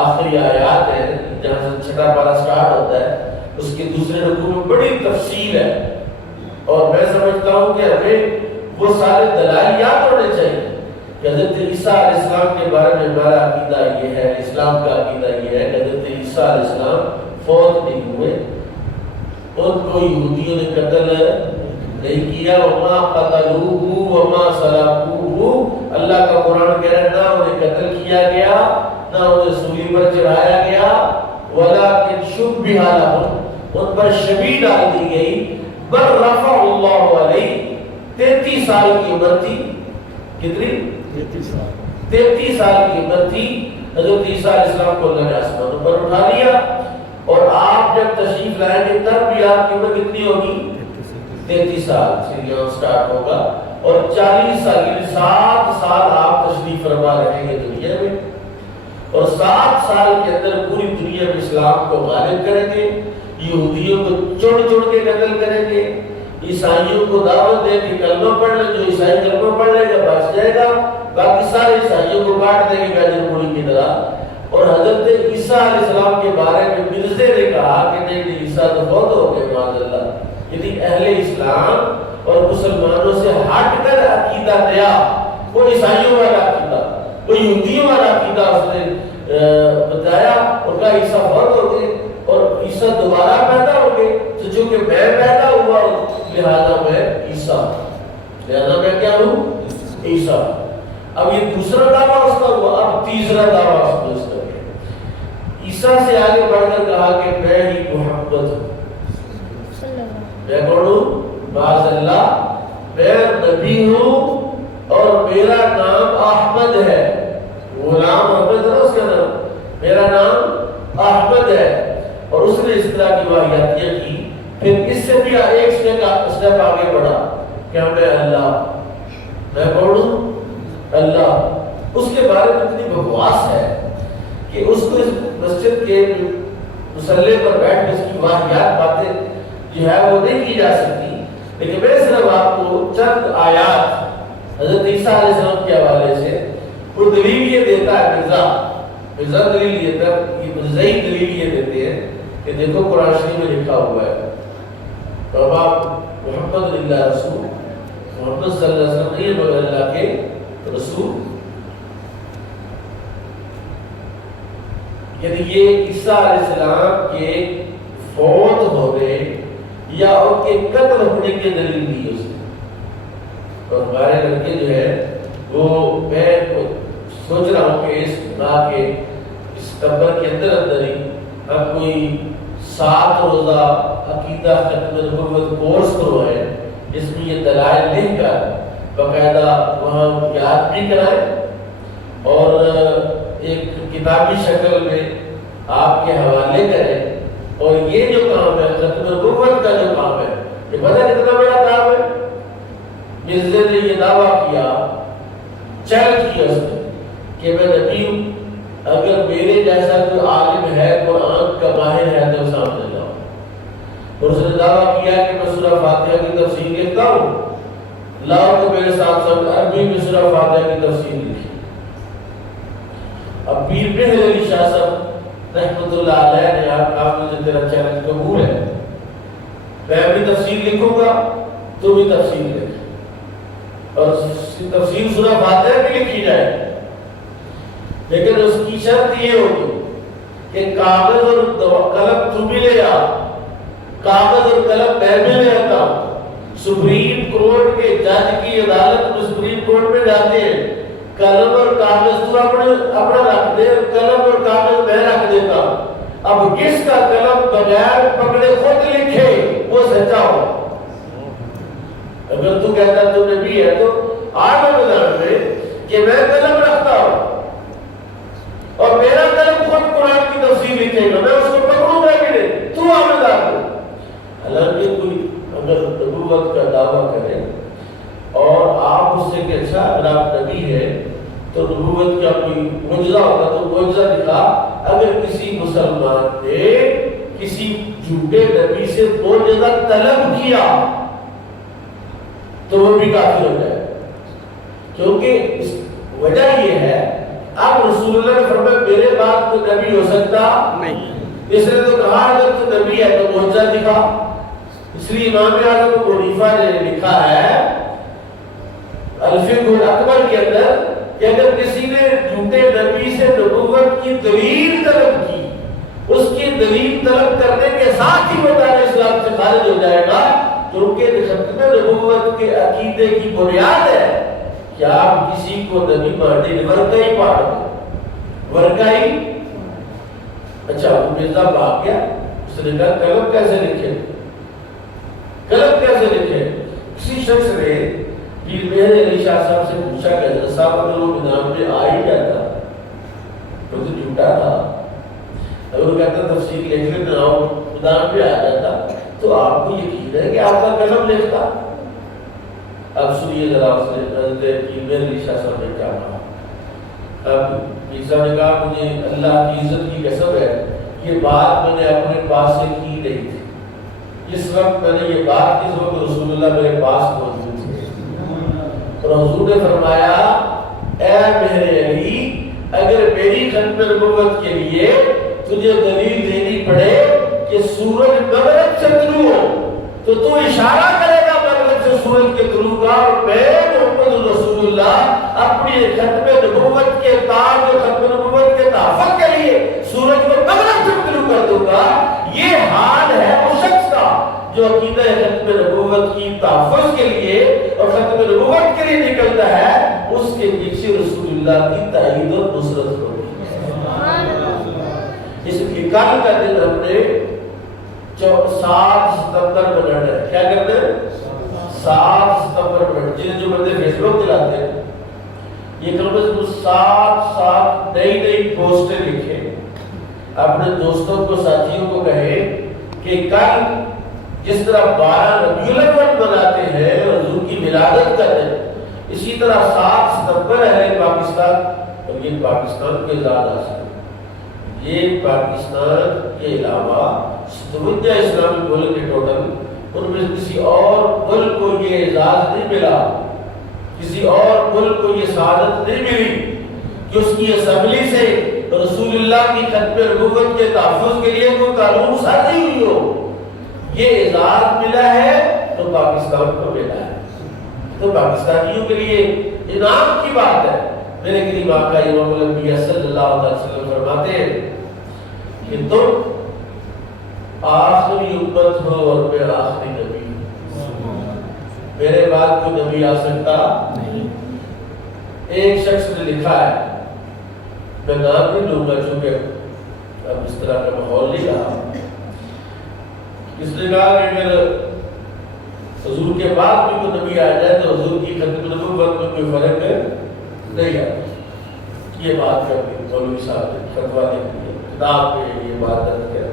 آخری آیات ہیں جہاں سے چھٹا پارہ سٹارٹ ہوتا ہے، اس کے دوسرے رکوع میں بڑی تفصیل ہے. اور میں سمجھتا ہوں کہ ہمیں وہ سارے دلائل یاد ہونے چاہیے کہ حضرت عیسیٰ علیہ السلام کے بارے میں ہمارا عقیدہ یہ ہے، اسلام کا عقیدہ یہ ہے کہ حضرت عیسیٰ علیہ السلام فوت نہیں ہوئے، ان کو یہودیوں نے قتل نہیں کیا. وما قتلوہ وما صلبوہ. اللہ کا قرآن کہہ رہا ہے نہ انہیں قتل کیا گیا نہ انہیں سولی پر چڑھایا گیا، ولکن شبہ لہم، ان پر شبیہ ڈال دی گئی. بل رفع اللہ علیہ، 33 سال کی عمر تھی. کتنی؟ 33 سال کی عمر تھی. حضرت عیسیٰ علیہ السلام کو اللہ نے آسمانوں پر اٹھا لیا. اور آپ جب تشریف لائیں گے تب بھی آپ کی عمر کتنی ہوگی؟ 33 سال سے یہاں سٹارٹ ہوگا. اور 40 سال یعنی 7 سال آپ تشریف فرما رہیں گے دنیا میں، اور 7 سال کے اندر پوری دنیا میں اسلام کو غالب کریں گے. یہودیوں کو چڑ کے قتل کریں گے، عیسائیوں کو دعوت دیں کہ کلمہ پڑھ لیں، جو عیسائی کلمہ پڑھ لے گا بچ جائے گا، باقی سارے عیسائیوں کو کاٹ دیں گے گاجر مولی کی طرح. اور حضرت عیسیٰ علیہ السلام کے بارے میں مرزے نے کہا کہ نہیں عیسیٰ تو بہت ہو گئے معاذ اللہ، یعنی اہل اسلام اور مسلمانوں سے ہٹ کر عقیدہ نیا، وہ عیسائیوں والا عقیدہ، وہ یہودیوں والا عقیدہ اس نے بتایا اور کہا عیسیٰ بہت ہو گئے اور عیسیٰ دوبارہ پیدا ہو گئے، تو چونکہ میں پیدا ہوا لہذا میں عیسیٰ، لہذا میں کیا ہوں عیسیٰ۔ اب یہ دوسرا دعویٰ اس کا ہوا، اب تیسرا دعویٰ اس نے اس کا کیا، عیسیٰ سے آگے بڑھ کر کہا کہ میں ہی محمد ہوں، میں کون ہوں؟ معاذ اللہ میں نبی ہوں اور میرا نام احمد ہے، غلام احمد ہے اس کا نام، میرا نام احمد ہے۔ اور اس نے اس طرح کی واقعاتیں کی، پھر اس سے بھی ایک سٹیپ آگے بڑھا کہ میں اللہ، میں کون ہوں؟ اللہ۔ اس کے بارے میں اتنی بکواس ہے کہ اس کو اس مسجد کے مصلی پر بیٹھ کے اس کی واقعات باتیں جو ہے وہ نہیں کی جا سکتی، لیکن میں صرف آپ کو چند آیات حضرت عیسیٰ علیہ السلام کے حوالے سے وہ دلیل یہ دیتا ہے، مرزا دلیل دیتا ہے، یہ مرزائی دلیل یہ دیتے ہیں کہ دیکھو قرآن شریف میں لکھا ہوا ہے بابا محمد اللہ رسول، محمد صلی اللہ علیہ وسلم نہیں مگر اللہ کے رسول، یعنی یہ عیسیٰ علیہ السلام کے فوت ہونے یا ان کے قتل ہونے کے دلیل دی اس نے۔ اور ہمارے لڑکے جو ہے وہ میں سوچ رہا ہوں کہ اس خدا کے اس قبر کے اندر ہی ہم کوئی 7 روزہ عقیدہ ختم نبوت کورس کروائیں جس میں یہ دلائل لکھ کر باقاعدہ وہاں یاد بھی کرائیں اور ایک کتابی شکل میں آپ کے حوالے کریں۔ اور یہ جو کام ہے ختم نبوت کا جو کام ہے، یہ پتہ کتنا بڑا کام ہے۔ مرزا نے یہ دعویٰ کیا، چیلنج کیا اس نے کہ میں نبی ہوں، اگر میرے جیسا کوئی عالم ہے قرآن کا ماہر ہے تو سامنے لاؤ۔ اور اس نے دعویٰ کیا کہ میں سورہ فاتحہ کی تفسیر لکھتا ہوں، لاؤ تو میرے ساتھ ساتھ عربی میں سورہ فاتحہ کی تفسیر لکھی۔ اب پیر بہر علی شاہ صاحب رحمۃ اللہ علیہ نے کہا مجھے تیرا چیلنج قبول ہے، میں بھی تفسیر لکھوں گا تو بھی تفسیر لکھ، اور تفسیر سورہ فاتحہ کی لکھی جائے، لیکن اس کی شرط یہ ہوگی کہ کاغذ اور قلم تو بھی لے آ، کاغذ اور قلم میں بھی لے آتا ہوں۔ سپریم کورٹ کے جج کی عدالت میں سپریم کورٹ میں جاتے ہیں، قلم اور کاغذ تو اپنا رکھ دے، قلم اور کاغذ میں رکھ دیتا ہوں، اب کس کا قلم بغیر پکڑے خود لکھے وہ سچا ہو۔ اگر تو کہتا تو نبی ہے تو آج میدان میں کہ میں قلم رکھتا ہوں اور میرا قلم خود قرآن کی تفسیر لکھے گا، میں اس کو پکڑوں گا کہ نہیں، تو آمدار ہو۔ حالانکہ کوئی اگر نبوت کا دعویٰ کرے اور آپ اس سے کہ اچھا اگر آپ نبی ہے تو نبوت کا کوئی معجزہ ہوگا تو معجزہ دکھا، اگر کسی مسلمان نے کسی جھوٹے نبی سے معجزہ طلب کیا تو وہ بھی کافر ہو جائے، کیونکہ اس وجہ یہ ہے اب رسول اللہ نے فرمایا میرے بعد کوئی نبی ہو سکتا نہیں، اس نے تو کہا اگر تو نبی ہے تو معجزہ دکھا۔ اس لیے امام اعظم ابو حنیفہ نے لکھا ہے الفقہ الاکبر کے اندر کہ اگر کسی نے جھوٹے نبی سے نبوت کی دلیل طلب کی، اس کی دلیل طلب کرنے کے ساتھ ہی وہ دار اسلام سے خارج ہو جائے گا، کیونکہ ختم نبوت کے عقیدے کی بنیاد ہے کہ آپ کسی کو نبی ماننے ورکائی پاڑ دیں، ورکائی۔ اچھا وہ مرزا بھاگ گیا، اس نے کہا قلم کیسے لکھے، قلم کیسے لکھے؟ کسی شخص نے پیر بہر علی شاہ صاحب سے پوچھا کہ حضرت صاحب اگر وہ میدان میں آ ہی جاتا وہ تو جھوٹا تھا، اگر وہ کہتا تفسیر لکھ لیتے آؤ میدان پہ آ جاتا تو آپ کو یقین ہے کہ آپ کا قلم لکھتا۔ اب سنیے ذرا اس نے حضرت پیر بہر علی شاہ صاحب نے کیا کہا۔ اب عیسیٰ نے کہا مجھے اللہ کی عزت کی قسم ہے یہ بات میں نے اپنے پاس سے کی نہیں تھی، اس وقت میں نے یہ بات اس وقت رسول اللہ میرے پاس موجود تھے، اور حضور نے فرمایا اے بہر علی اگر میری ختم نبوت کے لیے تجھے دلیل دینی پڑے کہ سورج مغرب سے طلوع ہو تو اشارہ کرے گا مغرب سے سورج کے طلوع کا، اور میں محمد رسول اللہ اپنی ختم نبوت کے تاج اور ختم نبوت کے تحفظ کے لیے سورج کو مغرب سے طلوع کر دوں گا۔ یہ حال ہے اس شخص کا جو عقیدہ ختم نبوت کی تحفظ کے لیے اور ختم نبوت کے لیے نکلتا ہے، اس کے پیچھے رسول اللہ کی تائید اور نصرت ہوگی۔ اس لیے کل کا دن ہم نے 7 ستمبر منانا ہے۔ کیا کرنا ہے؟ 7 ستمبر منانا۔ جو بندے فیس بک چلاتے ہیں یہ کلمہ سے 7 نئی پوسٹیں لکھیں، اپنے دوستوں کو ساتھیوں کو کہیں کہ کل جس طرح 12 ربیع الاول مناتے ہیں حضور کی ولادت کا دن، اسی طرح 7 ستمبر اہل پاکستان، اور یہ پاکستان کے اعزاز حاصل، یہ پاکستان کے علاوہ 57 اسلامی ملک کے ٹوٹل، ان میں کسی اور ملک کو یہ اعزاز نہیں ملا، کسی اور ملک کو یہ سعادت نہیں ملی کہ اس کی اسمبلی سے رسول اللہ کی ختم نبوت کے تحفظ کے لیے کوئی قانون سازی ہوئی ہو۔ یہ اعزاز ملا ہے تو پاکستان کو ملا ہے، تو پاکستانیوں کے لیے انعام کی بات ہے۔ میرے قریب آقا امام الانبیاء صلی اللہ علیہ وسلم فرماتے ہیں کہ تم آخری امت ہو اور میں آخری نبی ہوں، میرے بعد کوئی نبی آ سکتا نہیں۔ ایک شخص نے لکھا ہے، میں نام نہیں لوں گا چونکہ اب اس طرح کا ماحول نہیں رہا، اس نے کہا کہ اگر حضور کے بعد بھی کوئی نبی آ جائے تو حضور کی ختم نبوت میں کوئی فرق نہیں آتا۔ یہ بات کر کے مولوی صاحب نے فتویٰ دے دیا، کتاب میں یہ بات درج ہے۔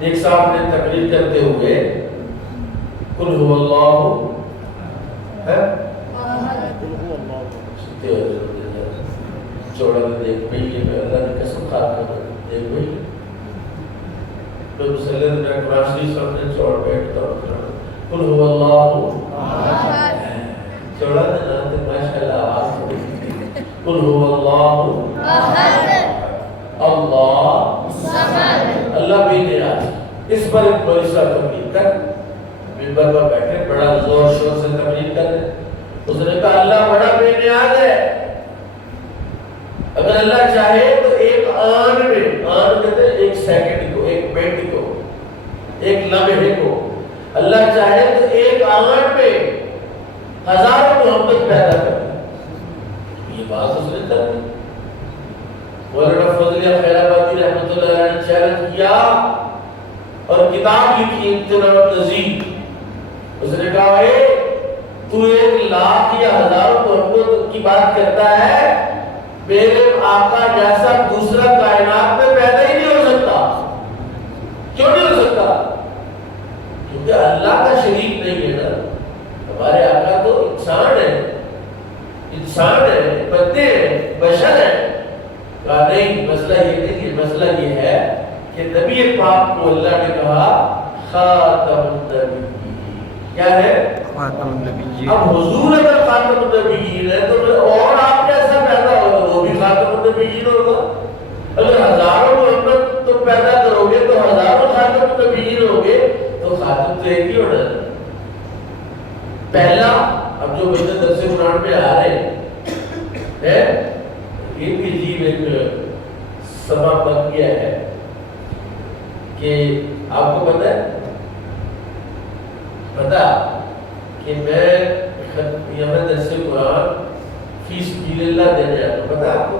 ایک صاحب نے تقریر کرتے ہوئے قل هو اللہ ہے چوڑا میں دیکھ بھئی، میں اللہ نے قسم کھا کر دیکھ بھئی، تو مسلط میں قرآن شریف سامنے چوڑ بیٹھتا ہوں، قل هو اللہ چوڑا نے نام دے ماشاءاللہ آواز ہوئی، قل هو اللہ اللہ اللہ بے نیاز۔ اس پر ایک بڑی سا تقریر کر منبر پر بیٹھے، بڑا زور شور سے تقریر کر رہے، اس نے کہا اللہ بڑا بے نیاز ہے، اگر اللہ چاہے تو ایک آن میں، آن کہتے ہیں ایک سیکنڈ کو، ایک منٹ کو، ایک لمحے کو، اللہ چاہے تو ایک آن میں 1000 محمد پیدا کر۔ یہ بات اس نے کر دی۔ مولانا فضل خیر آبادی رحمۃ اللہ علیہ نے چیلنج کیا اور کتاب لکھی امتناع النظیر۔ اس نے کہا اے تو 1,00,000 یا 1000 محمد کی بات کرتا ہے، میرے آقا جیسا دوسرا کائنات میں پیدا ہی نہیں ہو سکتا۔ کیوں نہیں ہو سکتا؟ کیونکہ اللہ کا شریک نہیں ہے نا۔ ہمارے آقا تو انسان ہے، بندے ہیں، بشر ہیں۔ کہا نہیں، مسئلہ یہ نہیں ہے، مسئلہ یہ ہے کہ نبی پاک کو اللہ نے کہا خاتم النبیین۔ کیا ہے؟ خاتم النبیین۔ اب حضور اگر خاتم النبیین ہے تو اور آپ کیسا پیدا ہوگا؟ وہ بھی خاتم النبیین ہوگا۔ اگر 1000 محمد تم پیدا کرو گے تو 1000 خاتم النبیین ہوگے، تو خاتم تو ایک ہی ہونا ہے۔ پہلا، اب جو بچے درس قرآن میں آ رہے ہیں، یہ بھی عجیب ایک سبب بن گیا ہے کہ آپ کو پتہ ہے، کہ میں یہاں درس قرآن فی سبیل اللہ دینے آتا ہوں، پتہ ہے آپ کو؟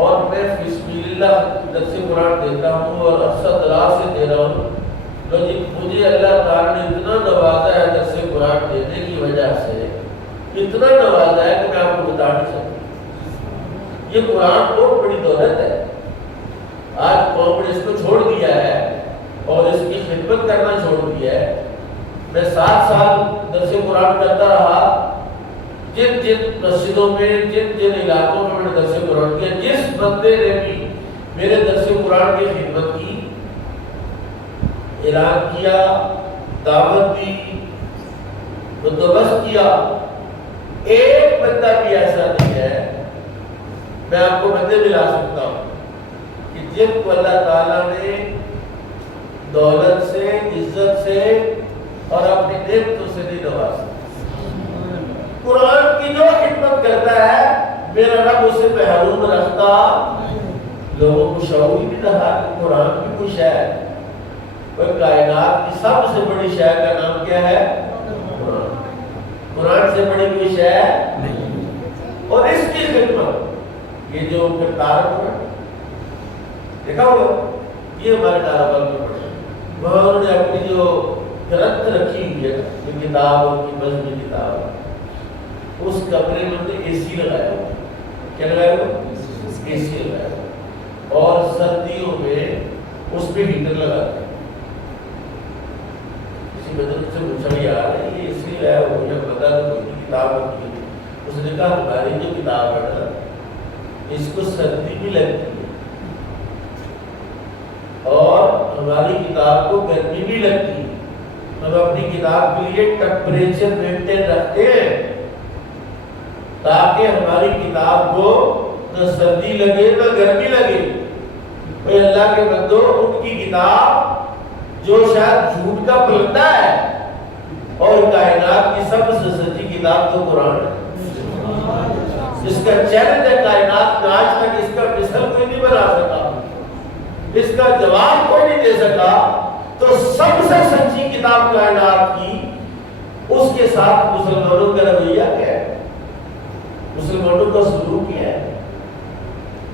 اور میں فی سبیل اللہ درس قرآن دیتا ہوں اور عرصہ دراز سے دے رہا ہوں، مجھے اللہ تعالیٰ نے اتنا نوازا ہے درس قرآن دینے کی وجہ سے، اتنا نوازا ہے کہ میں آپ کو بتا نہیں سکتا۔ یہ قرآن بہت بڑی دولت ہے۔ آج قوم نے اس کو چھوڑ دیا ہے اور اس کی خدمت کرنا چھوڑ دیا ہے۔ میں 7 سال درس قرآن کرتا رہا، جن مسجدوں میں، جن علاقوں میں نے درس قرآن کیا، جس بندے نے بھی میرے درس قرآن کی خدمت کی، اعلان کیا، دعوت دی، بندوبست کیا، ایک بندہ بھی ایسا نہیں ہے، میں آپ کو بندے ملا سکتا ہوں کہ جن کو اللہ تعالیٰ نے دولت سے، عزت سے اور اپنی نعمتوں سے نہیں نوازا۔ قرآن کی جو خدمت کرتا ہے میرا رب اسے محروم رکھتا، لوگوں کو شعور ہی نہیں رہا کہ قرآن بھی کوئی شے ہے۔ وہ کائنات کی سب سے بڑی شے کا نام کیا ہے؟ قرآن۔ قرآن سے بڑی کوئی شے نہیں۔ اور اس کی خدمت، یہ جو کرتار ہے دیکھا ہوگا، یہ ہمارے کاروبار میں پڑے، وہاں انہوں نے اپنی جو گرنتھ رکھی ہوئی ہے، جو کتاب ان کی مذہبی کتاب ہے، اس کمرے میں نے اے سی لگایا ہوا۔ کیا لگایا ہوا؟ اے سی لگایا ہوا، اور سردیوں میں اس پہ ہیٹر لگاتے ہیں۔ کسی بدن سے پوچھا یار یہ اے سی لگایا ہوا ہے، بتا دو کوئی کتاب ہوتی ہے؟ اس نے کہا ہماری جو کتاب ہے نا اس کو سردی بھی لگتی ہے اور ہماری کتاب کو گرمی بھی لگتی ہے، ہم اپنی کتاب کے لیے ٹمپریچر مینٹین رکھتے ہیں تاکہ ہماری کتاب کو نہ سردی لگے نہ گرمی لگے۔ بھئی اللہ کے بندو، ان کی کتاب جو شاید جھوٹ کا پلندہ ہے اور کائنات کی سب سے سچی کتاب تو قرآن ہے، جس کا چیلنج ہے کائنات میں آج تک اس کا مثل کوئی نہیں بنا سکا، اس کا جواب کوئی نہیں دے سکا، تو سب سے سچی کتاب کائنات کی، اس کے ساتھ مسلمانوں کا رویہ کیا ہے، مسلمانوں کا سلوک کیا ہے؟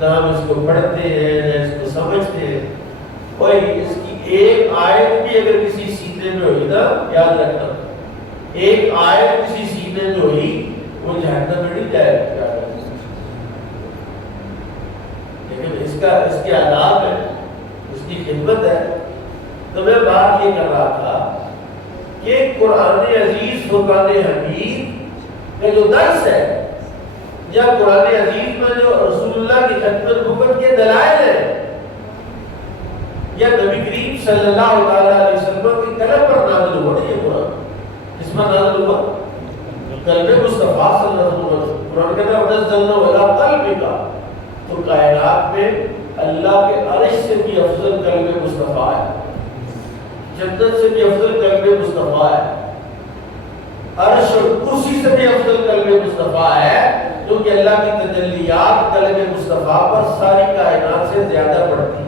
نہ ہم اس کو پڑھتے ہیں نہ اس کو سمجھتے ہیں۔ کوئی اس کی ایک آیت بھی اگر کسی سینے میں ہوئی نا، یاد رکھنا، ایک آیت کسی سینے میں ہوئی وہ جہنم میں نہیں جائے گا، لیکن اس کے آداب ہے، اس کی خدمت ہے۔ تو میں بات یہ کر رہا تھا کہ قرآن عزیز، فرقان حمید کا جو درس ہے یا قرآن عزیز میں جو رسول اللہ کی خدمت نبوت کے دلائل ہیں یا نبی کریم صلی اللہ علیہ وسلم کے قلم پر نازل ہوا نہیں، یہ قرآن اس میں نازل ہوا قلب مصطفیٰ صلی اللہ علیہ وسلم۔ قرآن کہتا ہے وَنَزَّلْنَا عَلَىٰ قَلْبِكَ، تو کائنات میں اللہ کے عرش سے بھی افضل قلب مصطفیٰ ہے، جنت سے بھی افضل قلب مصطفیٰ ہے، عرش اور کرسی سے بھی افضل قلب مصطفیٰ ہے، کیونکہ اللہ کی تجلیات قلب مصطفیٰ پر ساری کائنات سے زیادہ پڑتی ہے۔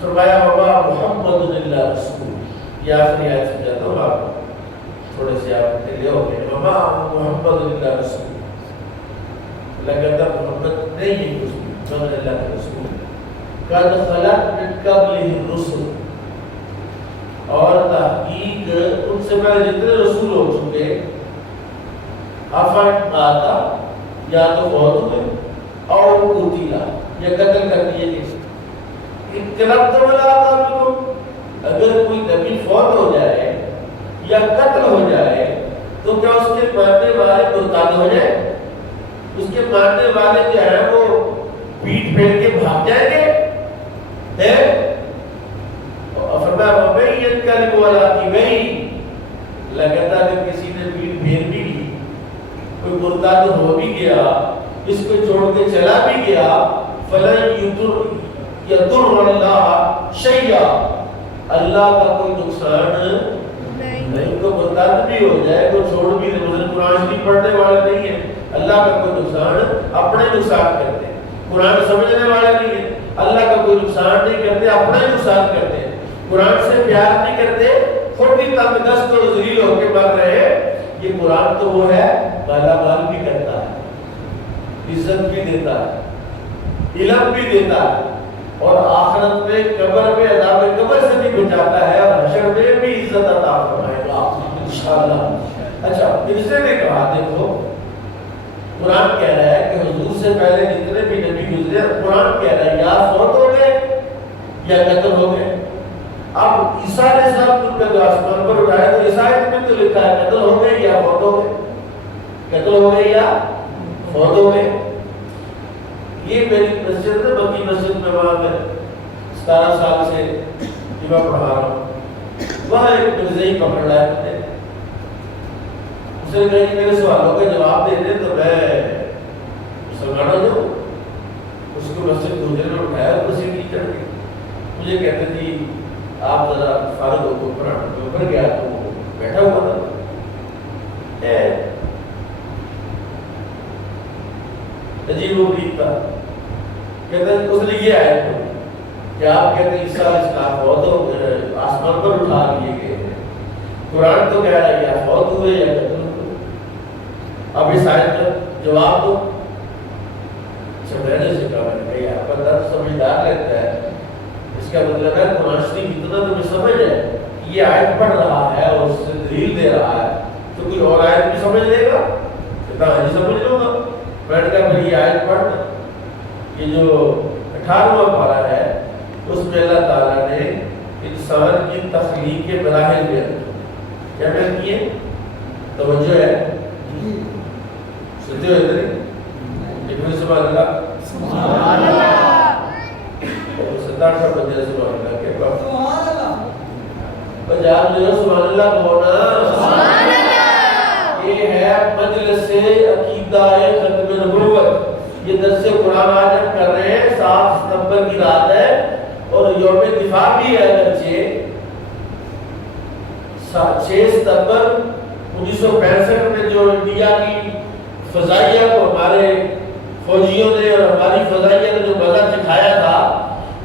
فرمایا وما محمد الا رسول، یہ آخری آیت سمجھاتا ہوں آپ تھوڑے سے آپ لے ہو گئے، وما محمد الا رسول، اللہ کہتا محمد نہیں ہے رسول، میں اللہ کے رسول، قد خلت من قبلہ الرسل، اور تحقیق ان سے پہلے جتنے رسول ہو چکے، افن آتا یا تو بہت ہوئے اور قتیلا یا قتل کر دیے گئے۔ انقلاب اگر کوئی نبی فوت ہو جائے یا قتل ہو جائے تو کیا اس کے ماننے والے مرتد ہو جائے؟ اس کے ماننے والے جو ہیں وہ پیٹ پھیر کے بھاگ جائیں گے؟ فرمایا وَمَن يَنْقَلِبْ عَلَىٰ عَقِبَيْهِ، لگتا اگر کسی نے پیٹ پھیر بھی لی، کوئی مرتد ہو بھی گیا، اس کو چھوڑ کے چلا بھی گیا، فَلَن يَضُرَّ اللَّهَ شَيْئًا، اللہ کا کوئی نقصان نہیں، کو مرتد بھی ہو جائے، کو چھوڑ بھی دے، مثلا قرآن شریف پڑھنے والے نہیں ہیں، اللہ کا کوئی نقصان اپنے نقصان کرتے ہیں، قرآن سمجھنے والے نہیں ہیں، اللہ کا کوئی نقصان نہیں کرتے، اپنا ہی نقصان کرتے ہیں، قرآن سے پیار نہیں کرتے، خود بھی تنگ دست اور ذلیل ہو کے مر رہے۔ یہ قرآن تو وہ ہے مالا مال بھی کرتا ہے، عزت بھی دیتا ہے، علم بھی دیتا ہے، اور آخرت میں قبر میں عذاب قبر سے بھی بچاتا ہے، اور حشر میں بھی عزت عطا فرمائے گا انشاءاللہ۔ اچھا تیسرے نے کہا دیکھو قرآن کہہ رہا ہے کہ حضور سے پہلے جتنے بھی نبی گزرے، قرآن کہہ رہا ہے یا فوت ہو گئے یا قتل ہو گئے۔ اب عیسیٰ علیہ السلام کو جو آسمان پر اٹھایا تو عیسائیت میں تو لکھا ہے قتل ہو گئے یا فوت ہو گئے، قتل ہو گئے یا فوت ہو گئے۔ یہ میری مسجد ہے، بکی مسجد میں، وہاں میں 17 سال سے جمعہ پڑھا رہا ہوں، وہاں ایک مرزائی پکڑ لایا میں نے، اس نے کہا کہ میرے سوالوں کا جواب دے دیں تو میں مسلمان ہو جاؤں. اس کو مسجد کے حجرے میں اٹھایا اور اسی کی چڑھ گئی. مجھے کہتے تھی آپ ذرا فارغ ہو کے اوپر گیا تو بیٹھا ہوا تھا. عجیب و غریب تھا. کہتے ہیں اس نے یہ آیت پڑھی کہ آپ کہتے ہیں عیسیٰ علیہ السلام بہت آسمان پر اٹھا لیے گئے ہیں. قرآن تو کہہ رہا ہے یا بہت ہوئے یا قتل ہوئے. اب اس آیت کا جواب دو. میں نے سے کہا میں نے آپ کا درد سمجھدار لگتا ہے. اس کا مطلب ہے قرآن شریف اتنا تمہیں سمجھ ہے کہ یہ آیت پڑھ رہا ہے اور اس سے دلیل دے رہا ہے تو کوئی اور آیت بھی سمجھ لے گا. کہتا ہاں جی سمجھ لوں گا. میں نے کہا پھر یہ آیت پڑھنا. یہ جو 18واں پارہ ہے اس میں اللہ تعالیٰ نے انسان کی تخلیق کے مراحل بیان کیا بیان کیے. توجہ ہے سنتے ہوئے ادھر سبحان اللہ سبحان اللہ 67 بندے سبحان اللہ کے سبحان اللہ پنجاب جو سبحان اللہ بولنا سبحان اللہ. یہ ہے مجلس عقیدہ ختم نبوت. یہ درس قرآن آج ہم کر رہے ہیں. 7 ستمبر کی رات ہے اور یوم دفاع بھی ہے. بچے 6 ستمبر 1965 میں جو انڈیا کی فضائیہ کو ہمارے فوجیوں نے اور ہماری فضائیہ نے جو مزہ دکھایا تھا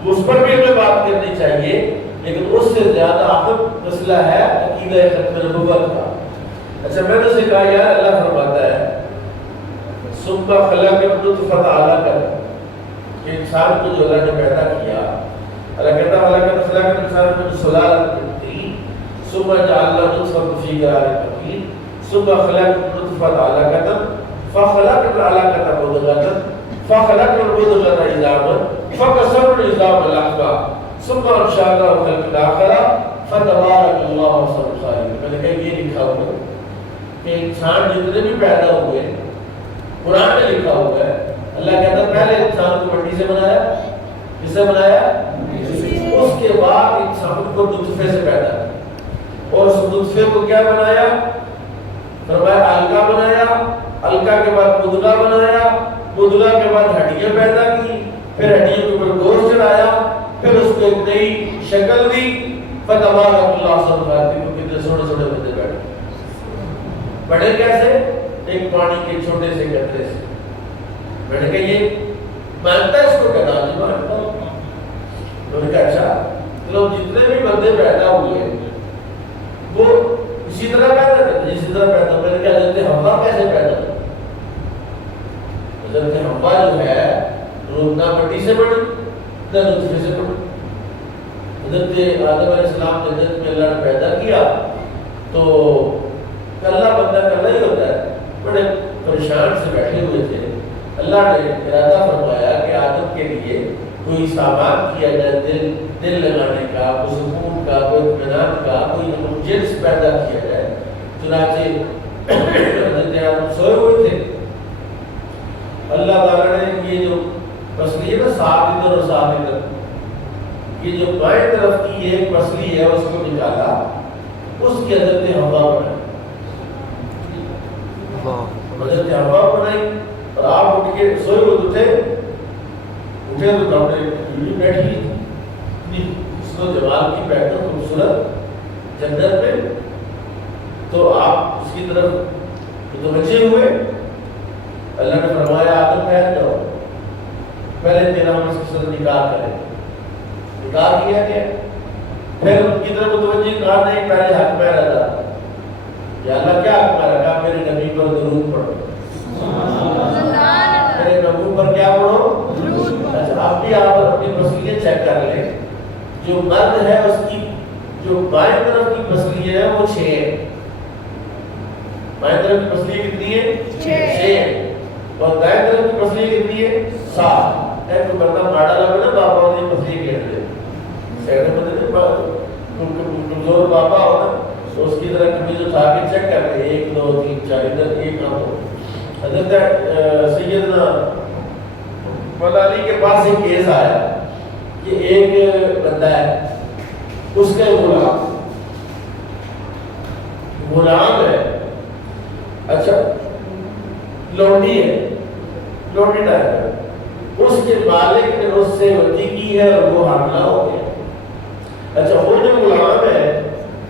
اس پر بھی ہمیں بات کرنی چاہیے. لیکن اس سے زیادہ اہم مسئلہ ہے عقیدہ ختم نبوت کا. اچھا میں نے سے کہا یار اللہ فرماتا ہے ثم خلق النطفة علقة کہ انسان کو جو اللہ نے پیدا کیا. اللہ کہتا ہے خلق الانسان من سلالة من طين ثم جعلنا نطفة في قرار مكين ثم خلق النطفة علقة فخلق العلقة مضغة فخلق المضغة عظاما فكسونا العظام لحما ثم انشأناه خلقا آخر فتبارك الله احسن الخالقين. میں نے کہا یہ لکھا ہوا کہ انسان جتنے بھی پیدا ہوئے قرآن میں لکھا ہوا ہے. اللہ کہتا ہے پہلے انسان کو مٹی سے بنایا. کس سے بنایا؟ اس کے بعد انسان کو نطفے سے پیدا کیا اور اس نطفے کو کیا بنایا؟ فرمایا علقہ بنایا. علقہ کے بعد مضغہ بنایا. مضغہ کے بعد ہڈیاں پیدا کی. پھر ہڈیوں کے اوپر گوشت چڑھایا. پھر اس کو ایک نئی شکل دی. فتبارک اللہ احسن الخالقین. کتنے چھوٹے چھوٹے بندے بیٹھے. بڑے کیسے؟ ایک پانی کے چھوٹے سے قطرے سے. میں نے کہا یہ مانتا ہے اس کو؟ کہنا نہیں مانتا. میں نے کہا اچھا چلو جتنے بھی بندے پیدا ہوئے وہ اسی طرح پیدا کرتے جس طرح پیدا. میں نے کہا حضرت حوا کیسے پیدا ہوئی؟ حضرت حوا جو ہے نہ مٹی سے بڑی نہ نطفے سے بڑی. حضرت آدم علیہ السلام جنت میں اللہ نے پیدا کیا تو کلہ بندہ کلہ ہی ہوتا ہے. بڑے پریشان سے بیٹھے ہوئے تھے. اللہ نے ارادہ فرمایا کہ آدم کے لیے کوئی سامان کیا جائے دل لگانے کا, کوئی سکون کا, کوئی اطمینان کا, کوئی جنس پیدا کیا جائے. چنانچہ حضرت آدم سوئے ہوئے تھے. اللہ تعالیٰ نے یہ جو پسلی ہے نا 7 ادھر اور 7 ادھر, یہ جو بائیں طرف کی ایک پسلی ہے اس کو نکالا. اس کی حضرت حوا بنائی. حضرت حوا بنائی اور آپ اٹھ کے سوئے ہوئے تھے. اٹھے تو کپڑے بیٹھی اس کو جمال کی بیٹھا خوبصورت جنت میں. تو آپ اس کی طرف متوجہ ہوئے. اللہ نے فرمایا آدم پہن جاؤ, پہلے تیرا ہم اس کے ساتھ نکاح کریں. نکاح کیا گیا. پھر ان کی طرف متوجہ کہا نہیں پہلے حق میں رہا. یا اللہ کیا حق میں رکھا؟ میرے نبی پر درود پڑھو. میرے نبی پر کیا پڑھو؟ اچھا آپ بھی آپ اپنی پسلیاں چیک کر لیں. جو مرد ہے اس کی جو بائیں طرف کی پسلی ہے وہ 6 ہے. بائیں طرف کی پسلی کتنی ہے؟ 6. اور دائیں طرف کی پسلی کتنی ہے؟ 7. ایک بندہ ماڑا لگا نا بابا نے پسلی کھیل لے سیڈ بندے کمزور بابا ہو نا تو اس کی طرح کبھی جو تھا کہ چیک کر لیں 1 2 3 4 ادھر ایک نہ ہو. حضرت سیدنا مولا علی کے پاس ایک کیس آیا کہ ایک بندہ ہے اس کا غلام ہے. لوڈی ہے، لوڈی ٹائپ، اس کے مالک نے اس سے وطی کی ہے اور وہ حاملہ ہو گیا۔ اچھا وہ جو غلام ہے،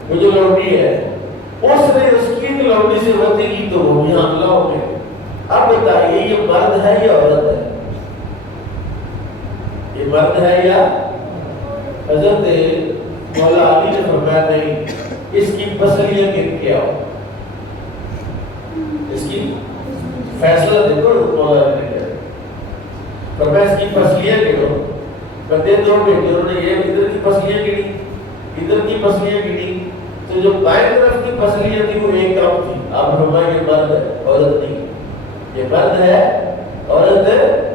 وہ جو لوڈی ہے، اس نے اس کی لوڈی سے وطی کی تو وہ بھی حاملہ ہو گیا۔ اب بتائیے یہ مرد ہے یا عورت ہے؟ یہ مرد ہے یا؟ حضرت مولا علی نے فرمایا نہیں، اس کی پسلیاں گر کے آؤ۔ اس کی فیصلہ دیکھو مولا علی نے کیا فرمایا، اس کی پسلیاں گرو۔ بندے دو بیٹے، انہوں نے یہ ادھر کی پسلیاں گری، ادھر کی پسلیاں گری، تو جو بائیں طرف کی پسلیاں تھی وہ ایک کام تھی۔ اب فرمایا یہ مرد ہے، عورت نہیں، یہ مرد ہے عورت نہیں۔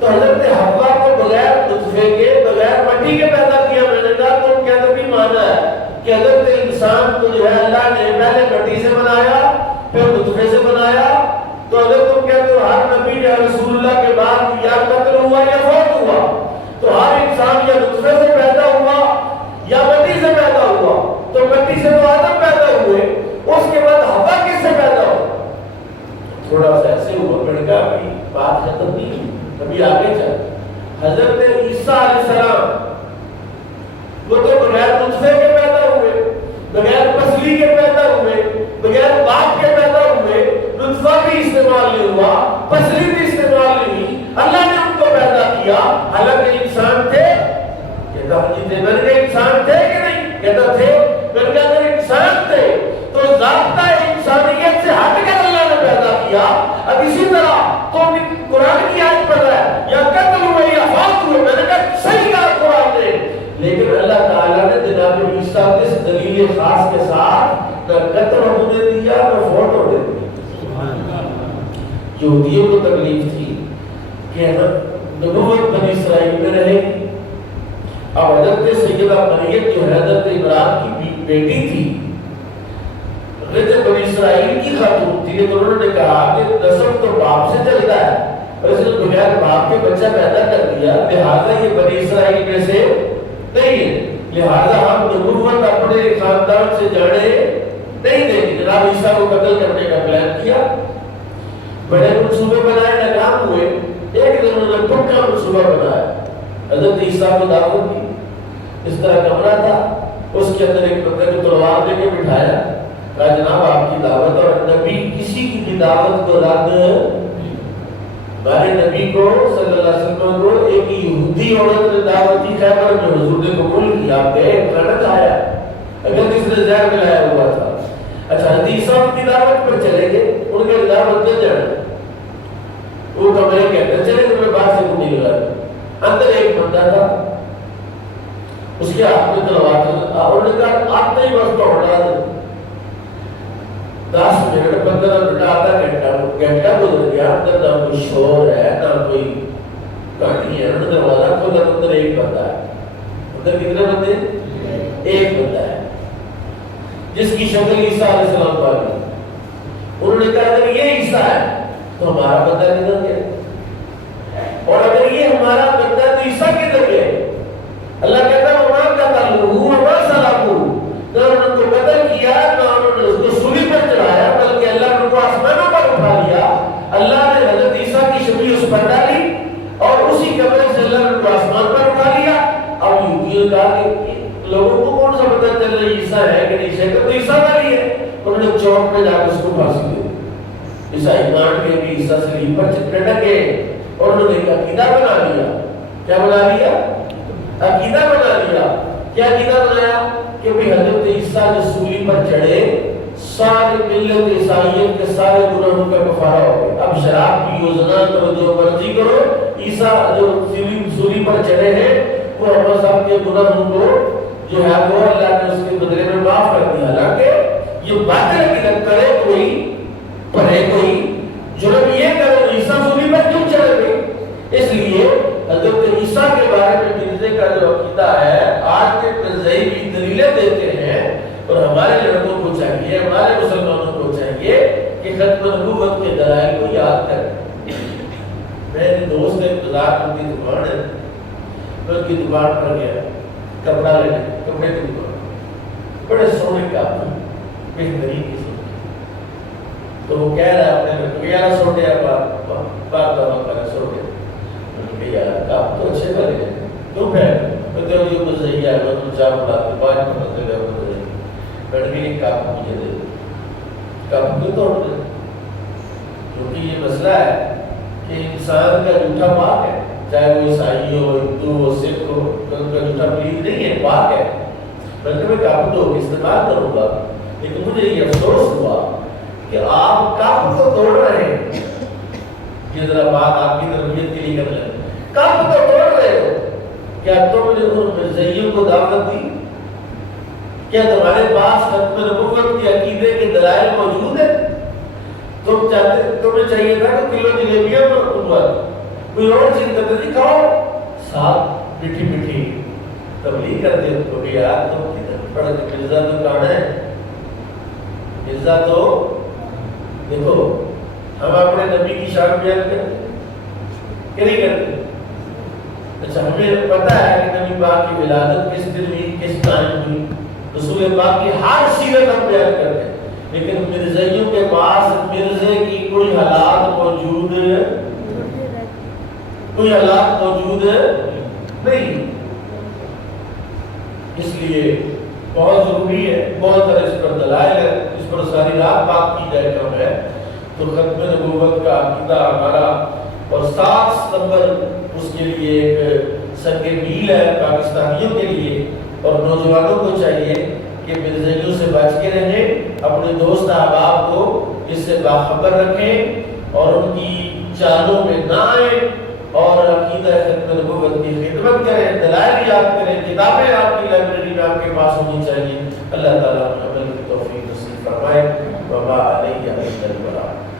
تو حضرت حوا کو بغیر نطفے کے، بغیر مٹی کے پیدا کیا۔ میں نے کہا تم کیا تو بھی مانا ہے کہ حضرت انسان کو جو ہے اللہ نے پہلے مٹی سے بنایا پھر نطفے سے بنایا، تو اگر تم کہتے ہو ہر نبی یا رسول اللہ کے بعد یا قتل ہوا یا فوت ہوا، تو ہر انسان یا نطفے سے پیدا ہوا یا مٹی سے پیدا ہوا، تو مٹی سے تو آدم پیدا ہوئے، اس کے بعد ہوا کس سے پیدا ہو؟ تھوڑا سا ایسے ہوا، میں نے کہا ابھی بات ختم نہیں ہوئی، ابھی آگے چل۔ حضرت عیسیٰ علیہ السلام وہ تو بغیر نطفے کے پیدا ہوئے، بغیر پسلی کے پیدا ہوئے، بغیر باپ کے پیدا ہوئے، نطفہ بھی استعمال نہیں ہوا، پسلی بھی استعمال نہیں ہوئی، اللہ نے ان کو پیدا کیا۔ حالانکہ انسان تھے، کہتا ہوں جی میں نے انسان تھے کہ نہیں؟ کہتا تھے۔ میں نے کہا اگر انسان تھے تو ضابطہ انسانیت سے ہٹ کر اللہ نے پیدا کیا۔ اب اسی طرح تو قرآن کی آیت پڑھ رہا ہے یا قتل ہوئے یا فوت ہوئے، میں نے کہا صحیح کہا قرآن نے، لیکن اللہ تعالیٰ نے جناب عیسیٰ کو اس دلیل خاص کے ساتھ نہ قتل ہونے دیا نہ فوت ہونے دیا۔ یہودیوں کو تکلیف تھی کہ نبوت بنی اسرائیل میں رہے گی۔ اب حضرت سیدہ مریم جو حضرت عمران کی بیٹی تھی، حضرت بنی اسرائیل کی خاتون تھی، لیکن انہوں نے کہا کہ نسب تو باپ سے چلتا ہے، اور اس نے بغیر باپ کے بچہ پیدا کر دیا، لہٰذا یہ بنی اسرائیل میں سے نہیں ہے، لہٰذا ہم نبوت اپنے خاندان سے جانے نہیں دیں گے۔ جناب عیسیٰ کو قتل کرنے کا پلان کیا، بڑے منصوبے بنائے، ناکام ہوئے۔ ایک دن انہوں نے پکا منصوبہ بنایا، حضرت عیسیٰ کو دعوت دی۔ اس طرح کمرہ تھا، اس کے اندر ایک بندے کو تلوار لے کے بٹھایا، کہا جناب آپ کی دعوت، اور نبی کسی کی بھی دعوت کو رد، ہمارے نبی کو صلی اللہ علیہ وسلم کو ایک یہودی عورت نے دعوت دی، خیبر میں حضور نے قبول کیا، آپ گئے کھانا کھایا، اگر کسی نے زہر ملایا ہوا تھا۔ اچھا حضرت عیسیٰ کی دعوت پر چلے گئے، ان کے دعوت دے جانا، وہ کمرے کے اندر چلے گئے، باہر سے کنڈی لگا دی، اندر ایک بندہ تھا، اس کے ہاتھ میں تلوار تھا، اور نے کہا آپ نہیں بس تو اڑا دے۔ 10 منٹ 15 منٹ آدھا گھنٹہ گزر گیا، اندر نہ کوئی شور ہے نہ کوئی کہانی ہے، انہوں نے دروازہ کھولا، اندر ایک بندہ ہے۔ اندر کتنے بندے؟ ایک بندہ ہے جس کی شکل عیسیٰ علیہ السلام پر ہے۔ انہوں نے کہا اگر یہ عیسیٰ ہے تو ہمارا بندہ کدھر گیا، اور اگر یہ ہمارا بندہ تو عیسیٰ کدھر گیا؟ اللہ کہتا ہے وما قتلوہ وما صلبوہ، نہ انہوں کو قتل کیا نہ انہوں نے اس کو سولی پر چڑھایا، بلکہ اللہ نے ان کو آسمانوں پر اٹھا لیا۔ اللہ نے حضرت عیسیٰ کی شکل اس پر ڈالی اور اسی کمرے سے اللہ نے ان کو آسمان پر اٹھا لیا۔ اب یہودیوں نے کہا کہ لوگوں کو کون سا پتہ چل رہا ہے عیسیٰ ہے کہ نہیں؟ شکل تو عیسیٰ والی ہے۔ انہوں نے چوک میں جا کے اس کو پھانسی دے دی، عیسائی مان کے بھی عیسیٰ سلیب پر چپٹنے لگے، اور انہوں نے عقیدہ بنا لیا۔ کیا بنا لیا؟ عقیدہ بنا لیا۔ کیا عقیدہ بنایا کہ بھی حضرت عیسیٰ جو سولی پر چڑھے سارے ملت عیسائیت کے سارے گناہوں کا کفارہ ہو گئے۔ اب شراب پیو، زنا کرو، جو مرضی کرو، عیسیٰ جو سولی پر چڑھے ہیں وہ اپنا سب کے گناہوں کو جو ہے وہ اللہ نے اس کے بدلے میں معاف کر دیا۔ حالانکہ یہ باطل عقیدت کرے کوئی، پڑھے کوئی، جرم یہ کرے عیسیٰ سولی پر کیوں چڑھے گئے؟ اس لیے حضرت عیسیٰ کے بارے میں مرزے کا جو عقیدہ ہے، آج کے مرزائی بھی دلیلیں دیتے ہیں، اور ہمارے لڑکوں کو چاہیے، ہمارے مسلمانوں کو چاہیے کہ ختم نبوت کے دلائل کو یاد کریں۔ میرے دوست ایک بازار ان کی دکان ہے، میں ان کی دکان پر گیا کپڑا لینے، کپڑے کی دکان، بڑے سونے کا بہترین قسم تو وہ کہہ رہا ہے اپنے لوگ کہ یار سو گیا بات دفعہ کرے سو گیا. میں نے کہا یار آپ تو اچھے بنے ہیں کیوں پھر کہتے ہو یہ صحیح ہے وہ تم چاہ بلاتے بعد میں پتہ لگا وہ صحیح. میں نے ایک کام مجھے دے کام کیوں توڑ دے کیونکہ یہ مسئلہ ہے کہ انسان کا جھوٹا پاک ہے چاہے وہ عیسائی ہو ہندو ہو سکھ ہو ان کا جھوٹا پلیز نہیں ہے پاک ہے. بلکہ میں کابو تو استعمال کروں گا لیکن مجھے یہ افسوس ہوا کہ آپ کابو تو توڑ رہے ہیں. یہ ذرا بات آپ کی تربیت کے لیے کر لیں کابو تو توڑ رہے ہو. کیا تم نے ان مرزائیوں کو دعوت دی؟ کیا تمہارے پاس ختم نبوت کے عقیدے کے دلائل موجود ہیں؟ تم چاہتے تمہیں چاہیے تھا کہ کلو جلیبیاں کوئی اور چیز کرتے تھی کھاؤ ساتھ میٹھی میٹھی تبلیغ کرتے ہو کہ یار تم کدھر پڑھ کے مرزا تو کہاں ہے مرزا تو دیکھو ہم اپنے نبی کی شان بیان کرتے کہ نہیں کرتے. اچھا ہمیں پتہ ہے کہ نبی پاک کی ولادت کس دن ہوئی کس ٹائم ہوئی رسول پاک کی ہر سیرت ہم بیان کرتے ہیں لیکن مرزائیوں کے پاس مرزے کی کوئی حالات موجود نہیں. اس لیے بہت ضروری ہے بہت سارے اس پر دلائل ہے اس پر ساری رات بات کی جائے کم ہے. تو ختم نبوت کا عقیدہ ہمارا اور 7 نمبر اس کے لیے ایک سنگ میل ہے پاکستانیوں کے لیے اور نوجوانوں کو چاہیے کہ مرزائیوں سے بچ کے رہیں اپنے دوست احباب کو اس سے باخبر رکھیں اور ان کی چالوں میں نہ آئیں اور عقیدہ ختم نبوت کی خدمت کریں دلائل یاد کریں کتابیں آپ کی لائبریری میں آپ کے پاس ہونی چاہیے. اللہ تعالیٰ عمل کی توفیق نصیب فرمائے. وما علیہ